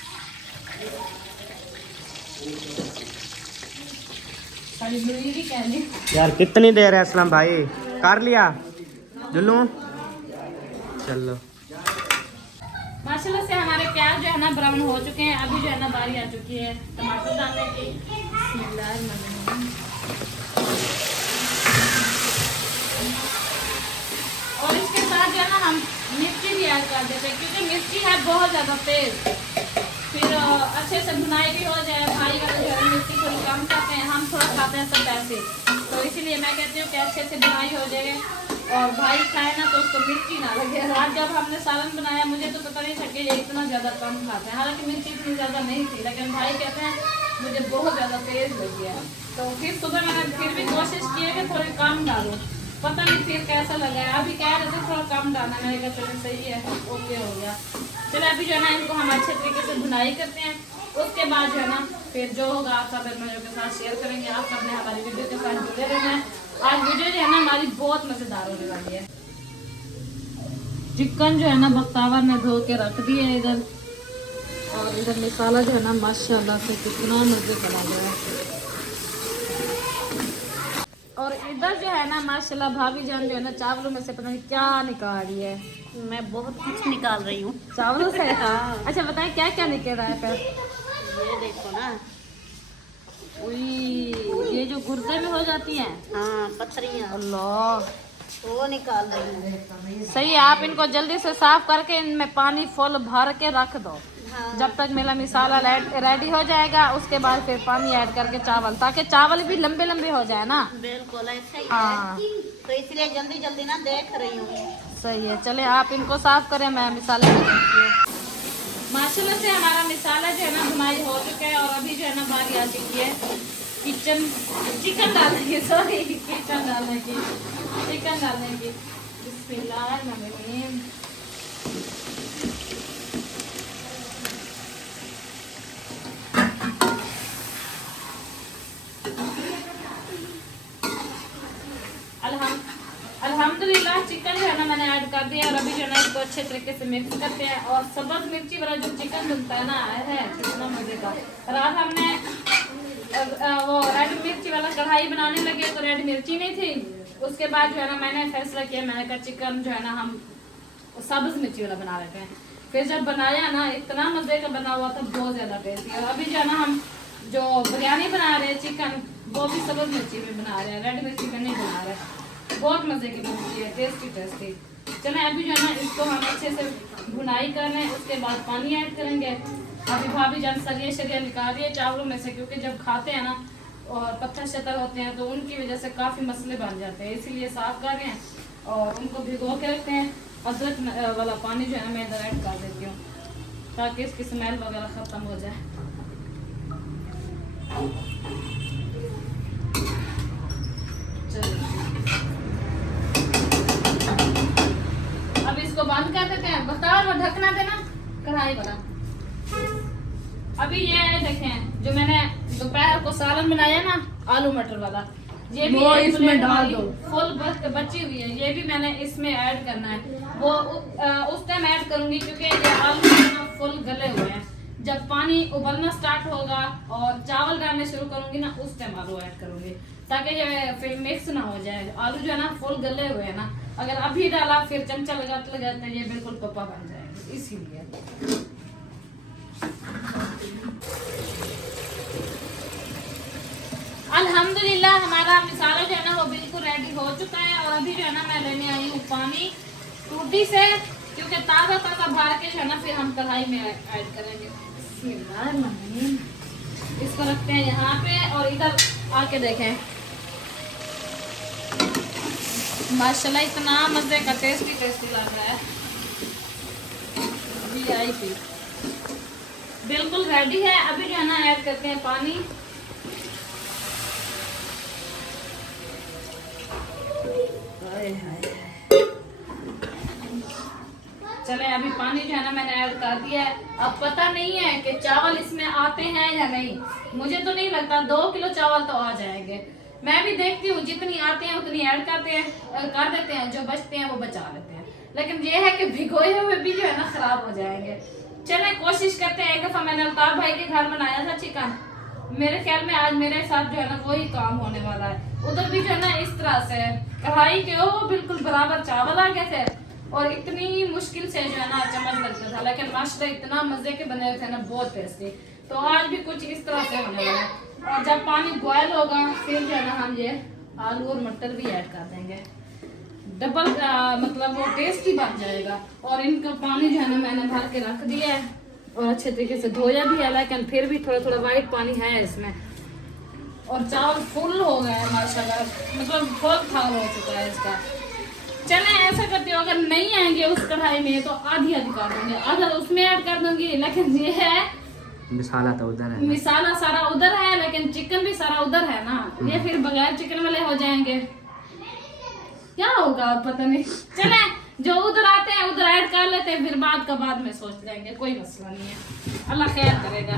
सारी मुर्गी की कहनी। यार कितनी देर है असलम भाई, कर लिया जुल्लू? चलो माशाल्लाह से हमारे प्याज जो है ना ब्राउन हो चुके हैं। अभी जो है ना बारी आ चुकी है टमाटर डालने की। बिस्मिल्लाहिर्रहमानिर्रहीम। और इसके साथ जो है ना हम मिर्ची भी ऐड कर देते हैं क्योंकि मिर्ची है बहुत ज़्यादा तेज। फिर अच्छे से भुनाई भी हो जाए। भाई वाले जो है मिर्ची थोड़ी कम खाते हैं, हम थोड़ा खाते हैं सब ऐसे, तो इसीलिए मैं कहती हूँ कि अच्छे से भुनाई हो जाए और भाई खाए ना तो उसको मिर्ची ना लगे। आज जब हमने सालन बनाया मुझे तो पता नहीं था कि ये इतना ज़्यादा कम खाते हैं, हालांकि मिर्ची इतनी ज़्यादा नहीं थी, लेकिन भाई कहते हैं मुझे बहुत ज़्यादा तेज़ लगी है। तो फिर सुबह मैंने फिर भी कोशिश की है कि थोड़ी कम डालूँ, पता नहीं फिर कैसा लगा है। अभी कह रहे थे थोड़ा कम डालना, मैंने कहा चलो सही है, ओके हो गया। चलो अभी जो है ना इनको हम अच्छे तरीके से भुनाई करते हैं। उसके बाद जो है ना फिर जो होगा आप सब मेरे के साथ शेयर करेंगे। आप सबने हमारी वीडियो के साथ जुड़े रहना है। आज वीडियो जो है ना हमारी बहुत मज़ेदार होने वाली है। चिकन जो है ना बख्तावर ने धो के रख दिया है इधर, और इधर मसाला जो है ना माशाल्लाह से कितना मज़े बना गया है। और इधर जो है ना माशाल्लाह भाभी जान जो है ना चावलों में से पता नहीं क्या निकाल रही है। मैं बहुत कुछ निकाल रही हूँ चावलों से? अच्छा बताएं क्या क्या निकल रहा है फिर? ये देखो ना, ये जो गुर्दे में हो जाती हैं। हाँ पथरियाँ, अल्लाह, वो निकाल रही हूँ। सही है। आप इनको जल्दी से साफ करके इनमें पानी फुल भर के रख दो। हाँ। जब तक मेरा मिसाला रेडी हो जाएगा उसके बाद फिर पानी ऐड करके चावल, ताकि चावल भी लंबे लंबे हो जाए ना। बिल्कुल ऐसा ही हाँ है, तो इसलिए जल्दी जल्दी ना देख रही हूँ। सही है। चले आप इनको साफ करें, मैं मिसाले में देखती हूँ। माशाल्लाह से हमारा मिसाला जो है ना भुनाई हो चुका है और अभी जो है ना बारी आ चुकी है चिकन डालने की। सॉरी, चिकन डालने की। बिस्मिल्लाहिर्रहमानिर्रहीम। अल्हम्दुलिल्लाह चिकन जो है ना मैंने ऐड कर दिया और अभी जो है ना इसको अच्छे तरीके से मिक्स करते हैं। और सब्ज मिर्ची वाला जो चिकन बनता है ना है कितना मजे का। रात हमने वो रेड मिर्ची वाला कढ़ाई बनाने लगे तो रेड मिर्ची नहीं थी। उसके बाद जो है ना मैंने फैसला किया, मैंने कहा चिकन जो है ना हम सब्ज मिर्ची वाला बना लेते हैं। फिर जब बनाया ना इतना मजे का बना हुआ था, बहुत ज्यादा टेस्टी। और अभी जो है ना हम जो बिरयानी बना रहे हैं चिकन, वो भी सब्ज मिर्ची में बना रहे हैं, रेड मिर्ची में नहीं बना रहे। बहुत मजे की बनती है, टेस्टी। चलें अभी जो है ना इसको हम अच्छे से भुनाई कर लें, उसके बाद पानी ऐड करेंगे। अभी भाभी जान सरिया निकाल रही है चावलों में से, क्योंकि जब खाते हैं ना और पत्थर शत्थर होते हैं तो उनकी वजह से काफ़ी मसले बन जाते हैं, इसीलिए साफ कर रहे हैं और उनको भिगो के रखते हैं। अदरक वाला पानी जो है ना मैं इधर ऐड कर देती हूँ ताकि इसकी स्मेल वगैरह ख़त्म हो जाए। अब इसको बंद कर देते हैं। बताओ वो ढकना देना कढ़ाई वाला। अभी ये देखें जो मैंने दोपहर को सालन बनाया ना आलू मटर वाला, ये भी इसमें डाल दो। फुल बची हुई है, ये भी मैंने इसमें ऐड करना है। वो उस टाइम ऐड करूंगी क्योंकि ये आलू ना फुल गले हुए हैं। जब पानी उबलना स्टार्ट होगा और चावल डालने शुरू करूंगी ना उस टाइम आलू ऐड करूंगी, ताकि ये फिर मिक्स ना हो जाए। आलू जो है ना फुल गले हुए हैं ना, अगर अभी डाला फिर चमचा लगाते ये बिल्कुल पप्पा बन जाएंगे, इसीलिए। अल्हम्दुलिल्लाह हमारा मिसाला जो है ना वो बिल्कुल रेडी हो चुका है। और अभी जो है ना मैं लेने आई हूँ पानी टूटी से, क्योंकि ताज़ा भर के जो है ना फिर हम कढ़ाई में ऐड करेंगे। इसको रखते हैं यहाँ पे और इधर आके देखें माशाल्लाह इतना मजे का टेस्टी लग रहा है। अभी आई थी बिल्कुल रेडी है। अभी जो है ना ऐड करते हैं पानी। चले अभी पानी जो है ना मैंने ऐड कर दिया है। अब पता नहीं है कि चावल इसमें आते हैं या नहीं, मुझे तो नहीं लगता 2 किलो चावल तो आ जाएंगे। मैं भी देखती हूँ जितनी आते हैं उतनी ऐड कर देते हैं, जो बचते हैं वो बचा लेते हैं। लेकिन ये है कि भिगोए हुए भी जो है ना खराब हो जाएंगे। चले कोशिश करते हैं। एक दफा मैंने अल्ताफ भाई के घर बनाया था चिकन, मेरे ख्याल में आज मेरे साथ जो है ना वही काम होने वाला है। उधर भी जो है ना इस तरह से कढ़ाई के वो बिल्कुल बराबर चावल आ गए थे और इतनी मुश्किल से जो है ना चम्मच लगता था, लेकिन माशाल्लाह इतना मजे के बने हुए थे ना, बहुत टेस्टी। तो आज भी कुछ इस तरह से होने वाला है। और जब पानी बॉयल होगा फिर जो है ना हम ये आलू और मटर भी ऐड कर देंगे, डबल मतलब वो टेस्टी बन जाएगा। और इनका पानी जो है ना मैंने भर के रख दिया है और अच्छे तरीके से धोया भी है, लेकिन फिर भी थोड़ा थोड़ा वाइट पानी है इसमें। और चावल फुल हो गया है माशाल्लाह, मतलब फुल थाल हो चुका है इसका। चलें ऐसा करती हूँ, अगर नहीं आएंगे उस कढ़ाई में तो आधी कर दूंगी, आधा उसमें ऐड कर दूंगी। लेकिन ये है मिसाला तो उधर है, मिसाला सारा उधर है लेकिन चिकन भी सारा उधर है ना, ये फिर बगैर चिकन वाले हो जाएंगे, क्या होगा पता नहीं। चले जो उधर आते हैं उधर ऐड कर लेते हैं, फिर बाद में सोच लेंगे, कोई मसला नहीं है, अल्लाह खैर करेगा।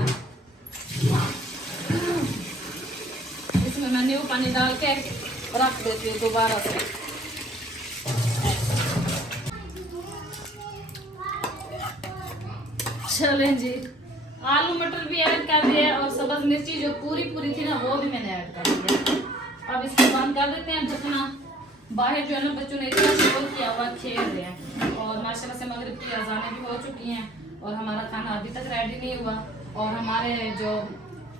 इसमें मैं न्यू पानी डाल के रख देती हूँ दोबारा से। चलें जी, आलू मटर भी ऐड कर दिए और सब्ज मिर्ची जो पूरी थी ना वो भी मैंने ऐड कर दिया। अब इसको बंद बंद कर देते हैं ढकना। बाहर जो है ना बच्चों ने इतना शोर किया हुआ, खेल रहे हैं। और माशाल्लाह से मगरिब की अज़ानें भी हो चुकी हैं और हमारा खाना अभी तक रेडी नहीं हुआ। और हमारे जो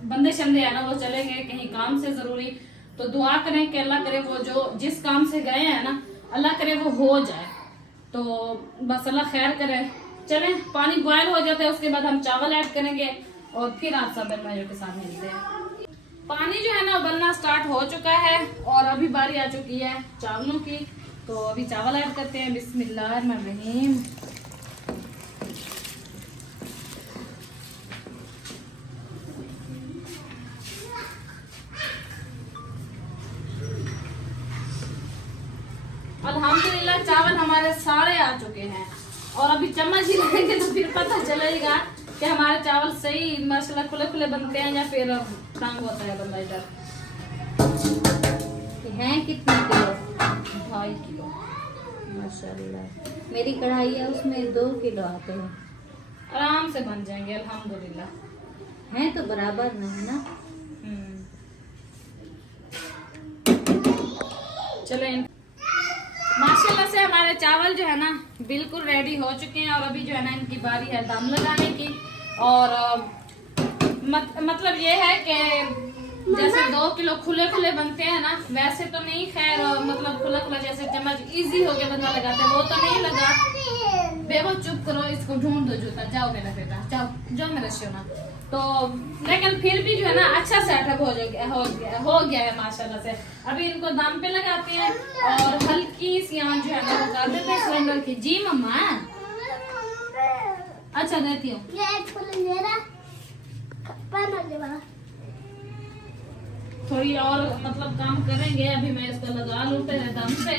बंदे शंदे हैं ना वो चले गए कहीं काम से ज़रूरी। तो दुआ करें कि अल्लाह करे वो जो जिस काम से गए हैं ना, अल्लाह करे वो हो जाए। तो बस अल्लाह खैर करे। चलें, पानी बॉयल हो जाता है, उसके बाद हम चावल ऐड करेंगे और फिर आप सब भाइयों के साथ मिलते हैं। पानी जो है ना बनना स्टार्ट हो चुका है और अभी बारी आ चुकी है चावलों की। तो अभी चावल ऐड करते हैं। बिस्मिल्लाहिर्रहमानिर्रहीम। अल्हम्दुलिल्लाह चावल हमारे सारे आ चुके हैं और अभी चम्मच ही लेंगे तो फिर पता चलेगा कि हमारे चावल सही माशाल्लाह खुले खुले बनते हैं या फिर तंग होता है बंदा इधर। हैं कितने किलो? 2.5 किलो। माशाल्लाह मेरी कढ़ाई है उसमें 2 किलो आते हैं। आराम से बन जाएंगे अल्हम्दुलिल्लाह। हैं तो बराबर में है ना। चलें, माशाल्लाह से हमारे चावल जो है ना बिल्कुल रेडी हो चुके हैं और अभी जो है ना इनकी बारी है दम लगाने की। और मतलब ये है कि जैसे 2 किलो खुले खुले बनते हैं ना वैसे तो नहीं, खैर मतलब खुला खुला जैसे चम्मच इजी हो गया बंदा लगाते वो तो नहीं लगा। बेबो चुप करो, इसको ढूंढ दो जूता। जाओ मेरा बेटा, जाओ जाओ मेरा सोना। तो लेकिन फिर भी जो है ना अच्छा सेटअप हो गया है माशाल्लाह से। अभी इनको दम पे लगाते हैं और हल्की सी आंच जो है ना वो कर देते हैं सिलेंडर की। जी मम्मा, अच्छा देती हूँ। थोड़ी और मतलब काम करेंगे। अभी मैं इसको लगा लूँ पहले दम पे।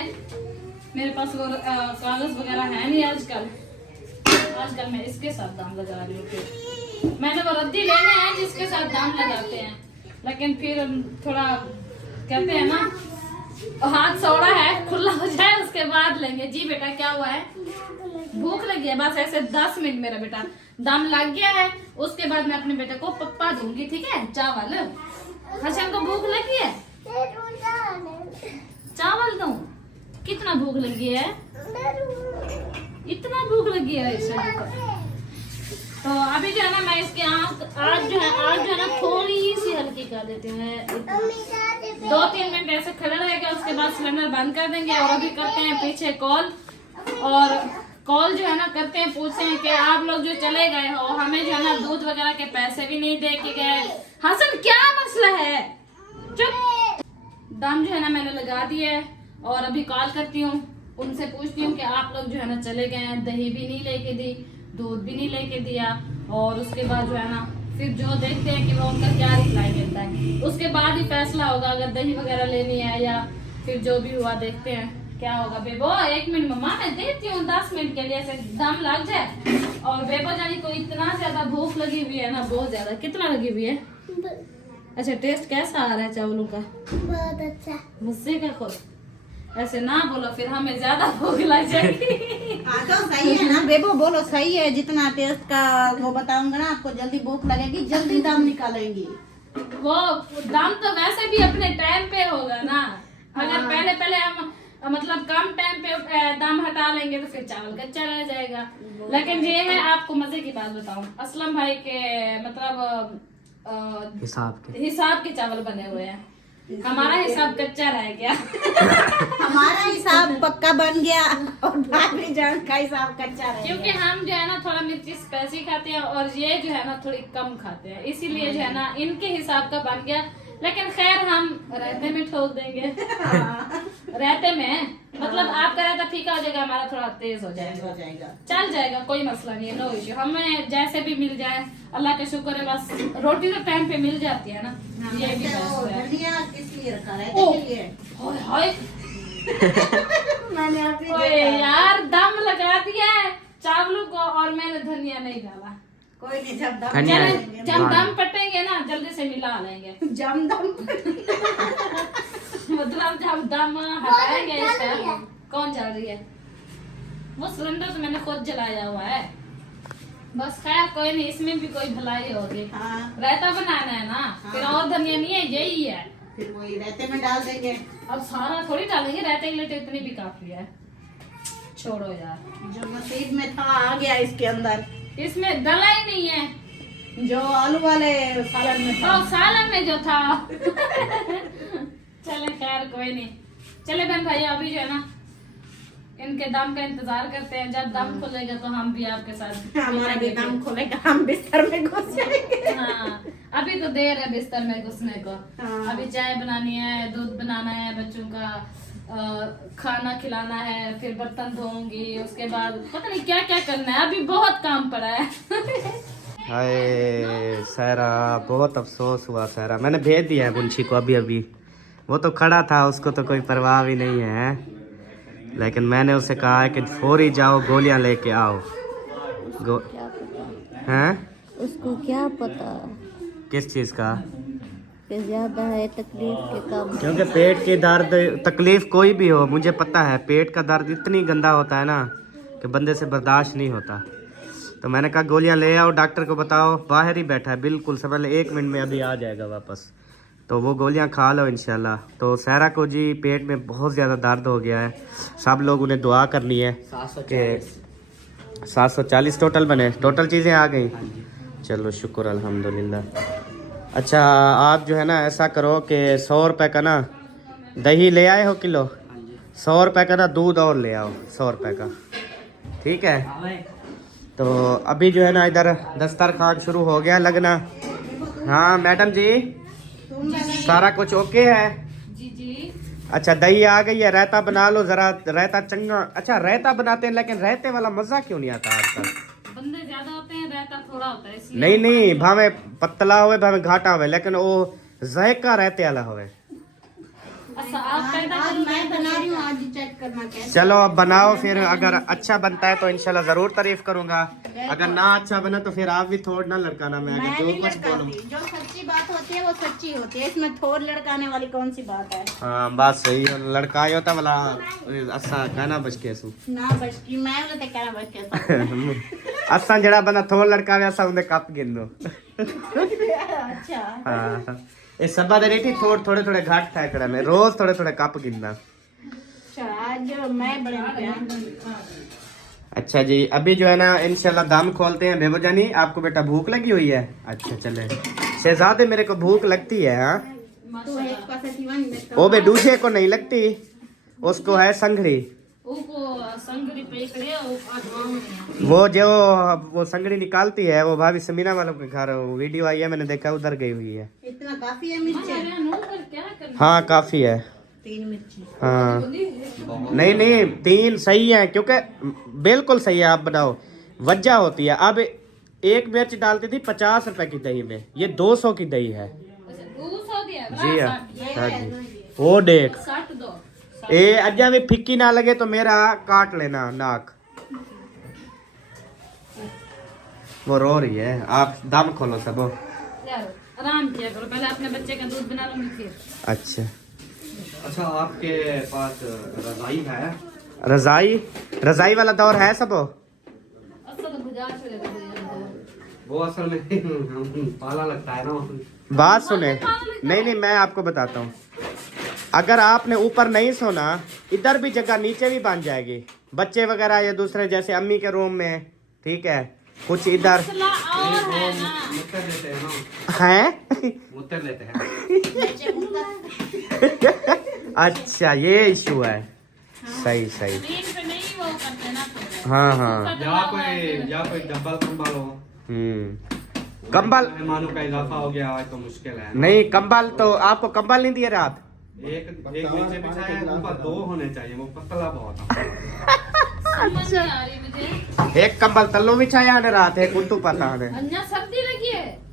मेरे पास वो कागज वगैरह है नहीं आजकल मैं इसके साथ दम लगा रही हूँ। मैंने वो रद्दी लेने हैं जिसके साथ दम लगाते हैं, लेकिन फिर थोड़ा कहते हैं ना हाथ सौड़ा है, खुला हो जाए उसके बाद लेंगे। जी बेटा क्या हुआ है? भूख लगी है? बस ऐसे 10 मिनट मेरा बेटा दम लग गया है, उसके बाद मैं अपने बेटे को पप्पा दूंगी, ठीक है? चावल हसन को भूख लगी है, चावल दूं? कितना भूख लगी है? इतना भूख लगी है इसे। तो अभी जो है ना मैं इसकी आग जो है ना थोड़ी सी हल्की कर देती हूँ। 2-3 मिनट ऐसे खड़ा रहेगा, उसके बाद सिलेंडर बंद कर देंगे। और अभी करते हैं पीछे कॉल, और कॉल जो है ना करते हैं, पूछते हैं कि आप लोग जो चले गए हो हमें जो है ना दूध वगैरह के पैसे भी नहीं दे के गए। हसन क्या मसला है? चुप। दम जो है ना मैंने लगा दिया है और अभी कॉल करती हूँ, उनसे पूछती हूँ कि आप लोग जो है ना चले गए हैं, दही भी नहीं लेके दी, दूध भी नहीं लेके दिया। और उसके बाद जो है ना फिर जो देखते हैं कि वो उनका क्या रिप्लाई मिलता है, उसके बाद ही फैसला होगा अगर दही वगैरह लेनी है या फिर जो भी हुआ देखते हैं क्या होगा। बेबो 1 मिनट मम्मा मैं देती हूँ, 10 मिनट के लिए ऐसे दम लग जाए। और बेबो जानी को इतना ज्यादा भूख लगी हुई है ना, बहुत ज्यादा। कितना लगी हुई है? अच्छा, टेस्ट कैसा आ रहा है चावलों का? बहुत अच्छा। मुझसे क्या खुद ऐसे ना बोलो, फिर हमें ज्यादा भूख लग जाएगी। हाँ तो सही है ना बेबो, बोलो सही है। जितना टेस्ट का वो बताऊंगा ना आपको, जल्दी भूख लगेगी, जल्दी दाम निकालेंगी। वो दाम तो वैसे भी अपने टाइम पे होगा ना। अगर पहले हम मतलब कम टाइम पे दाम हटा लेंगे तो फिर चावल कच्चा रह जाएगा। लेकिन ये है, आपको मजे की बात बताऊं, असलम भाई के मतलब हिसाब के चावल बने हुए हैं, हमारा हिसाब कच्चा रह गया। हमारा हिसाब पक्का बन गया और भाभी जान का हिसाब कच्चा रह क्योंकि हम जो है ना थोड़ा मिर्ची स्पाइसी खाते हैं और ये जो है ना थोड़ी कम खाते हैं, इसीलिए जो है ना इनके हिसाब का बन गया। लेकिन खैर हम रहते में ठोक देंगे। रहते में मतलब आपका रहता फीका हो जाएगा, हमारा थोड़ा तेज हो जाएगा, चल जाएगा, कोई मसला नहीं है, नो इश्यू। हमें जैसे भी मिल जाए अल्लाह का शुक्र है, बस रोटी तो टाइम पे मिल जाती है ना, ये भी किस लिए रखा है? ओए यार दम लगा दिया है चावलों को और मैंने धनिया नहीं डाला। कोई नहीं, जब दम जब दम पटेंगे ना जल्दी से मिला लेंगे। जम दम मतलब जब दम हटाएंगे इससे। कौन चल रही है? वो सिलेंडर तो मैंने खुद जलाया हुआ है। बस खैर कोई नहीं, इसमें भी कोई भलाई होगी। हाँ। रायता बनाना है ना, फिर और धनिया नहीं है, यही है। फिर वही रहते में डाल देंगे। अब सारा थोड़ी डालेंगे, रहते ही लेते इतनी भी काफी है। छोड़ो यार, जो नसीब में था आ गया इसके अंदर। इसमें डला ही नहीं है, जो आलू वाले सालन में था। और सालन में जो था। चले खैर कोई नहीं। चले बहन भाई अभी जो है ना इनके दम का इंतजार करते हैं। जब दम खुलेगा तो हम भी आपके साथ हमारा भी दम खुलेगा, हम बिस्तर में घुस जाएंगे। हाँ, अभी तो देर है बिस्तर में घुसने को। हाँ। अभी चाय बनानी है, दूध बनाना है, बच्चों का खाना खिलाना है, फिर बर्तन धोऊंगी, उसके बाद पता नहीं क्या क्या करना है। अभी बहुत काम पड़ा है। हाय सहरा, बहुत अफसोस हुआ सहरा। मैंने भेज दिया है मुंशी को अभी अभी। वो तो खड़ा था, उसको तो कोई परवाह भी नहीं है, लेकिन मैंने उसे कहा है कि फौरी जाओ गोलियां लेके आओ। क्या पता, हैं? उसको क्या पता किस चीज़ का? कि ज्यादा है तकलीफ के काम। क्योंकि पेट की दर्द, तकलीफ कोई भी हो, मुझे पता है पेट का दर्द इतनी गंदा होता है ना कि बंदे से बर्दाश्त नहीं होता। तो मैंने कहा गोलियां ले आओ, डॉक्टर को बताओ। बाहर ही बैठा है बिल्कुल, से पहले 1 मिनट में अभी आ जाएगा वापस। तो वो गोलियां खा लो इंशाल्लाह। तो सहरा को जी पेट में बहुत ज़्यादा दर्द हो गया है। सब लोग उन्हें दुआ करनी है कि 740 टोटल बने, टोटल चीज़ें आ गई। चलो शुक्र अल्हम्दुलिल्लाह। अच्छा आप जो है ना ऐसा करो कि 100 रुपये का ना दही ले आए हो किलो, 100 रुपये का ना दूध और ले आओ, 100 रुपये का, ठीक है। तो अभी जो है ना इधर दस्तरखान शुरू हो गया लगना। हाँ मैडम जी, सारा कुछ ओके है? जी जी। अच्छा दही आ गई है, रायता बना लो ज़रा, रायता चंगा। अच्छा रायता बनाते हैं, लेकिन रायते वाला मज़ा क्यों नहीं आता आजकल? बंदे ज्यादा होते हैं, रहता थोड़ा होता है इसलिए। नहीं नहीं, भावे पतला होवे भावे घाटा होवे, लेकिन वो जायका रहते वाला होवे। अच्छा आप पैदा आज करो, मैं बना रही हूँ, आज चेक करना कैसे। चलो अब बनाओ, फिर अगर अच्छा बनता है तो इंशाल्लाह ज़रूर तारीफ करूंगा, अगर ना अच्छा बना तो फिर आप भी थोड़ ना लड़काना। मैं मैं अगर जो नहीं कुछ बोलूं। लड़काती, जो सच्ची बात होती है वो सच्ची होती है, इसमें थोड़ लड़काने वाली कौन सी बात है। हाँ बात सही है, लड़काई होता वाला असा कहना बच के सू ना बच की मैं बोलते कहना बच के असा जड़ा बंदा थोड़ लड़कावे असा उन्हें कप गिनो। अच्छा हाँ ये सबा दे रही थोड़ थोड़े थोड़े घाट था कड़ा में, रोज थोड़े थोड़े कप गिनना। अच्छा आज मैं बड़े अच्छा जी अभी जो है ना इंशाल्लाह दम खोलते हैं। बेबो जानी आपको बेटा भूख लगी हुई है? अच्छा चले शहजादे, मेरे को भूख लगती है। हाँ तू एक पासे दीवान में ओ बे दूसरे को नहीं लगती, उसको है संघड़ी। उनको संगरी पे करे वो आजमाऊंगी। वो जो वो संगड़ी निकालती है वो भाभी समीना वालों के घर, वो वीडियो आई है मैंने देखा, उधर गई हुई है। इतना काफी है मिर्ची। क्या करना? हाँ काफी है। 3 मिर्ची। हाँ नहीं नहीं 3 सही है, क्योंकि बिल्कुल सही है। आप बनाओ वजह होती है। अब 1 मिर्च डालती थी 50 रुपए की दही में, ये 200 की दही है। 200 दिया जी हाँ हाँ जी वो देख 60 दो। ए अज्जा में फिक्की ना लगे तो मेरा काट लेना नाक। वो रो रही है, आप दम खोलो सब। यार आराम किया करो, पहले अपने बच्चे का दूध बना लूंगी फिर। अच्छा अच्छा आपके पास रजाई है? रजाई, रजाई वाला दौर है सब? अच्छा तो गुजार छोड़ेगा वो असल में पाला लगता है ना। बात सुने, नहीं नहीं मैं आपको बताता हूँ, अगर आपने ऊपर नहीं सोना इधर भी जगह नीचे भी बन जाएगी, बच्चे वगैरह या दूसरे जैसे अम्मी के रूम में, ठीक है कुछ इधर मसला और है ना। मुत्तर लेते हैं ना, हैं। मुत्तर लेते हैं। अच्छा ये इशू है, सही सही। स्क्रीन पे नहीं वो करते ना थोड़ा। हाँ हाँ या कोई डबल कंबल हो, कंबल मेहमानों का इजाफा हो गया है तो मुश्किल है। नहीं, कंबल तो आपको कंबल नहीं दिए रात? एक नीचे बिछाया है, ऊपर 2 होने चाहिए, वो पतला बहुत है। समझ नहीं आ रही मुझे। एक कंबल तल्लो बिछाया है रात, एक उल्टू पता है। अन्या सर्दी लगी है,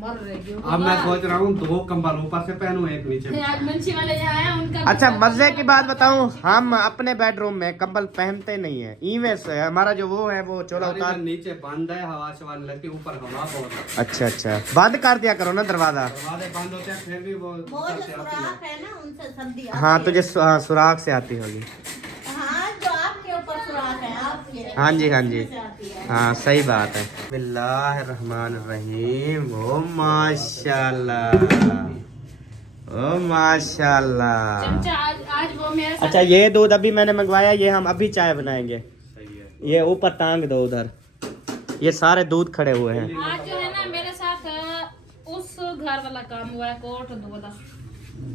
मर रही हूँ। अब मैं सोच रहा हूँ 2 कंबल ऊपर से पहनूं, एक नीचे। आज मंची वाले यहाँ आया उनका। अच्छा मजे की बात बताऊं, हम अपने बेडरूम में कंबल पहनते नहीं है, इवे से हमारा जो वो है वो चोला उतार। नीचे बंद है, हवा शवान लगती, ऊपर हवा बहुत है। अच्छा अच्छा बंद कर दिया करो ना दरवाजा। दरवाजे बंद होते हैं फिर भी वो वो ऊपर जो से आती है। सुराख है ना उनसे सर्दी आती हाँ है। तुझे सुराख से आती होगी। हाँ जो आपके ऊपर सुराख है आपके। हाँ जी हाँ जी से आती है। हाँ सही बात है। बिस्मिल्लाहिर्रहमानिर्रहीम। ओ माशाल्लाह ओ माशाल्लाह। चमचा आज वो मेरे साथ अच्छा ये दूध अभी मैंने मंगवाया, ये हम अभी चाय बनाएंगे। सही है। ये ऊपर टांग दो उधर, ये सारे दूध खड़े हुए हैं। आज जो है ना मेरे साथ उस घर वाला काम हुआ है, कोट दूध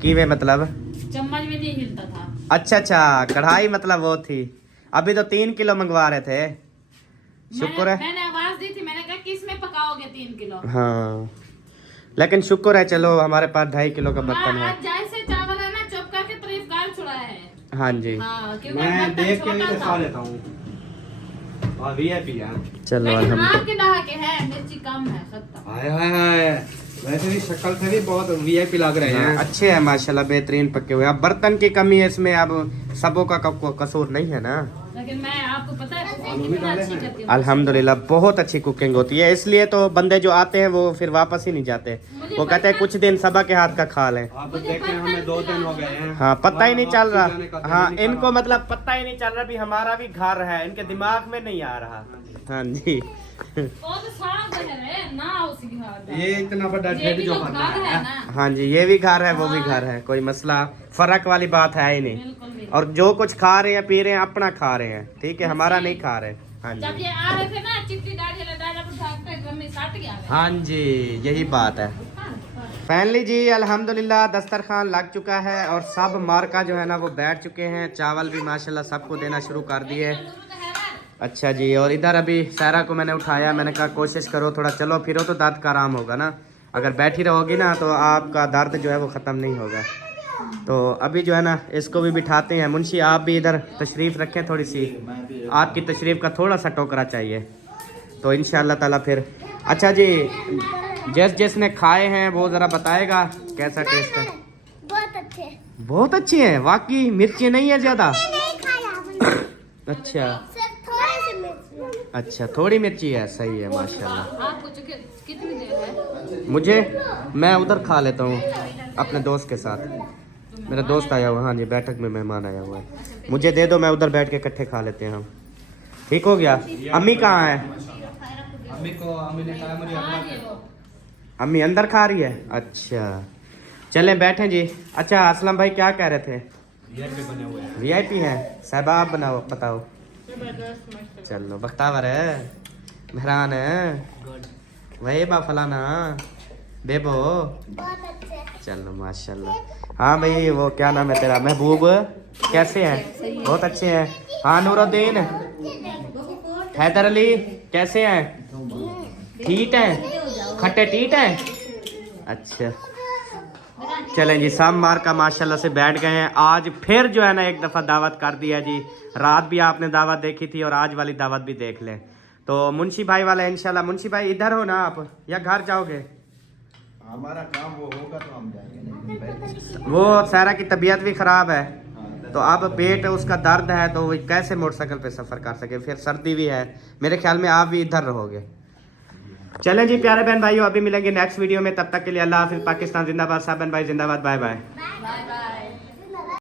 की वे मतलब? चम्मच भी नहीं हिलता था। अच्छा अच्छा, कढ़ाई मतलब वो थी। अभी तो 3 किलो मंगवा रहे थे। शुक्र है। मैंने आवाज दी थी, मैंने कहा किस में पकाओगे 3 किलो। हाँ लेकिन शुक्र है, चलो हमारे पास 2.5 किलो का बर्तन है। आज जैसे चावल है ना चुप करके तारीफ कर छुड़ा है। हाँ जी हाँ, क्योंकि मैं बर्तन देख के छोटा भी था। खा लेता हूँ। VIP है। चलो लेकिन अल्हम्दुलिल्लाह। आपके दहा के है, मिर्ची कम है खत्ता। हाय हाय हाय, वैसे भी शक्ल से भी बहुत VIP लग रहे हैं। अच्छे हैं माशाल्लाह, बेहतरीन पके हुए। अब बर्तन की कमी है इसमें, अब सबों का कसूर नहीं है ना। लेकिन मैं आपको पता है आलू भी कितना डाले अच्छी हैं। करती हूँ। अल्हम्दुलिल्लाह बहुत अच्छी कुकिंग होती है, इसलिए तो बंदे जो आते हैं वो फिर वापस ही नहीं जाते। वो कहते हैं कुछ दिन सबा के हाथ का खा लें। आप तो देख रहे हैं, हमें 2 दिन हो गए हैं। हाँ पता ही नहीं चल वापसी जाने का रहा। दिल हाँ नहीं कर इनको रहा। मतलब पता ही नहीं चल रहा भी हमारा भी घर है, इनके दिमाग में नहीं आ रहा। हाँ जी। वो तो साफ है ना उसी की हाथ ये इतना बड़ा ये ढेर भी जो तो करना घर है है। ना। हाँ जी, ये भी घर है वो भी घर है, कोई मसला फर्क वाली बात है ही नहीं। बिल्कुल भी। और जो कुछ खा रहे हैं पी रहे हैं अपना खा रहे हैं, ठीक है, हमारा नहीं खा रहे। हाँ जब जी ये आ रहे थे ना चिट्ठी दाढ़ी लगा उठाते घर में सट गया। हाँ जी, यही बात है। फाइनली जी अल्हम्दुलिल्लाह दस्तरखान लग चुका है और सब मार्का जो है ना वो बैठ चुके हैं। चावल भी माशाल्लाह सबको देना शुरू कर दिए। अच्छा जी, और इधर अभी सारा को मैंने उठाया, मैंने कहा कोशिश करो थोड़ा चलो फिरो तो दर्द का आराम होगा ना। अगर बैठी रहोगी ना तो आपका दर्द जो है वो ख़त्म नहीं होगा। तो अभी जो है ना इसको भी बिठाते हैं। मुंशी आप भी इधर तशरीफ़ रखें थोड़ी सी, आपकी तशरीफ़ का थोड़ा सा टोकरा चाहिए तो इंशाअल्लाह ताला फिर। अच्छा जी, जिसने खाए हैं वो ज़रा बताएगा कैसा टेस्ट है। बहुत अच्छे। बहुत अच्छी है वाकई, मिर्ची नहीं है ज़्यादा? नहीं खाया अच्छा सिर्फ थोड़ी सी मिर्च। अच्छा, थोड़ी मिर्ची है, सही है माशाल्लाह। आपको कितनी देर है? मुझे, मैं उधर खा लेता हूँ अपने दोस्त के साथ। मेरा दोस्त आया हुआ है, हाँ जी, बैठक में मेहमान आया हुआ है। मुझे दे दो, मैं उधर बैठ के इकट्ठे खा लेते हैं हम। ठीक हो गया। अम्मी कहाँ है? अम्मी ने कहा मुझे अम्मी अंदर खा रही है। अच्छा चलें बैठें जी। अच्छा असलम भाई क्या कह रहे थे? बने हुए हैं। VIP है साहब, आप बनाओ बताओ। चलो बख्तावर है, मेहरान है, वही बा फलाना बेबो। बहुत अच्छे। चलो माशाल्लाह। हाँ भाई वो क्या नाम है तेरा? महबूब कैसे हैं? बहुत अच्छे हैं। हाँ नूरुद्दीन, हैदर अली कैसे हैं? ठीक हैं, खट्टे ठीक हैं। अच्छा चलें जी, सब मार का माशाल्लाह से बैठ गए हैं। आज फिर जो है ना एक दफ़ा दावत कर दिया जी। रात भी आपने दावत देखी थी और आज वाली दावत भी देख लें। तो मुंशी भाई वाला इंशाल्लाह। मुंशी भाई इधर हो ना आप या घर जाओगे? हमारा काम वो होगा तो हम जाएंगे। वो सारा की तबीयत भी ख़राब है तो अब पेट उसका दर्द है तो वो कैसे मोटरसाइकिल पे सफ़र कर सके, फिर सर्दी भी है। मेरे ख्याल में आप भी इधर रहोगे। चलें जी प्यारे बहन भाइयों, अभी मिलेंगे नेक्स्ट वीडियो में। तब तक के लिए अल्लाह हाफिज़। पाकिस्तान जिंदाबाद, साहब बहन भाई जिंदाबाद। Bye bye. Bye bye.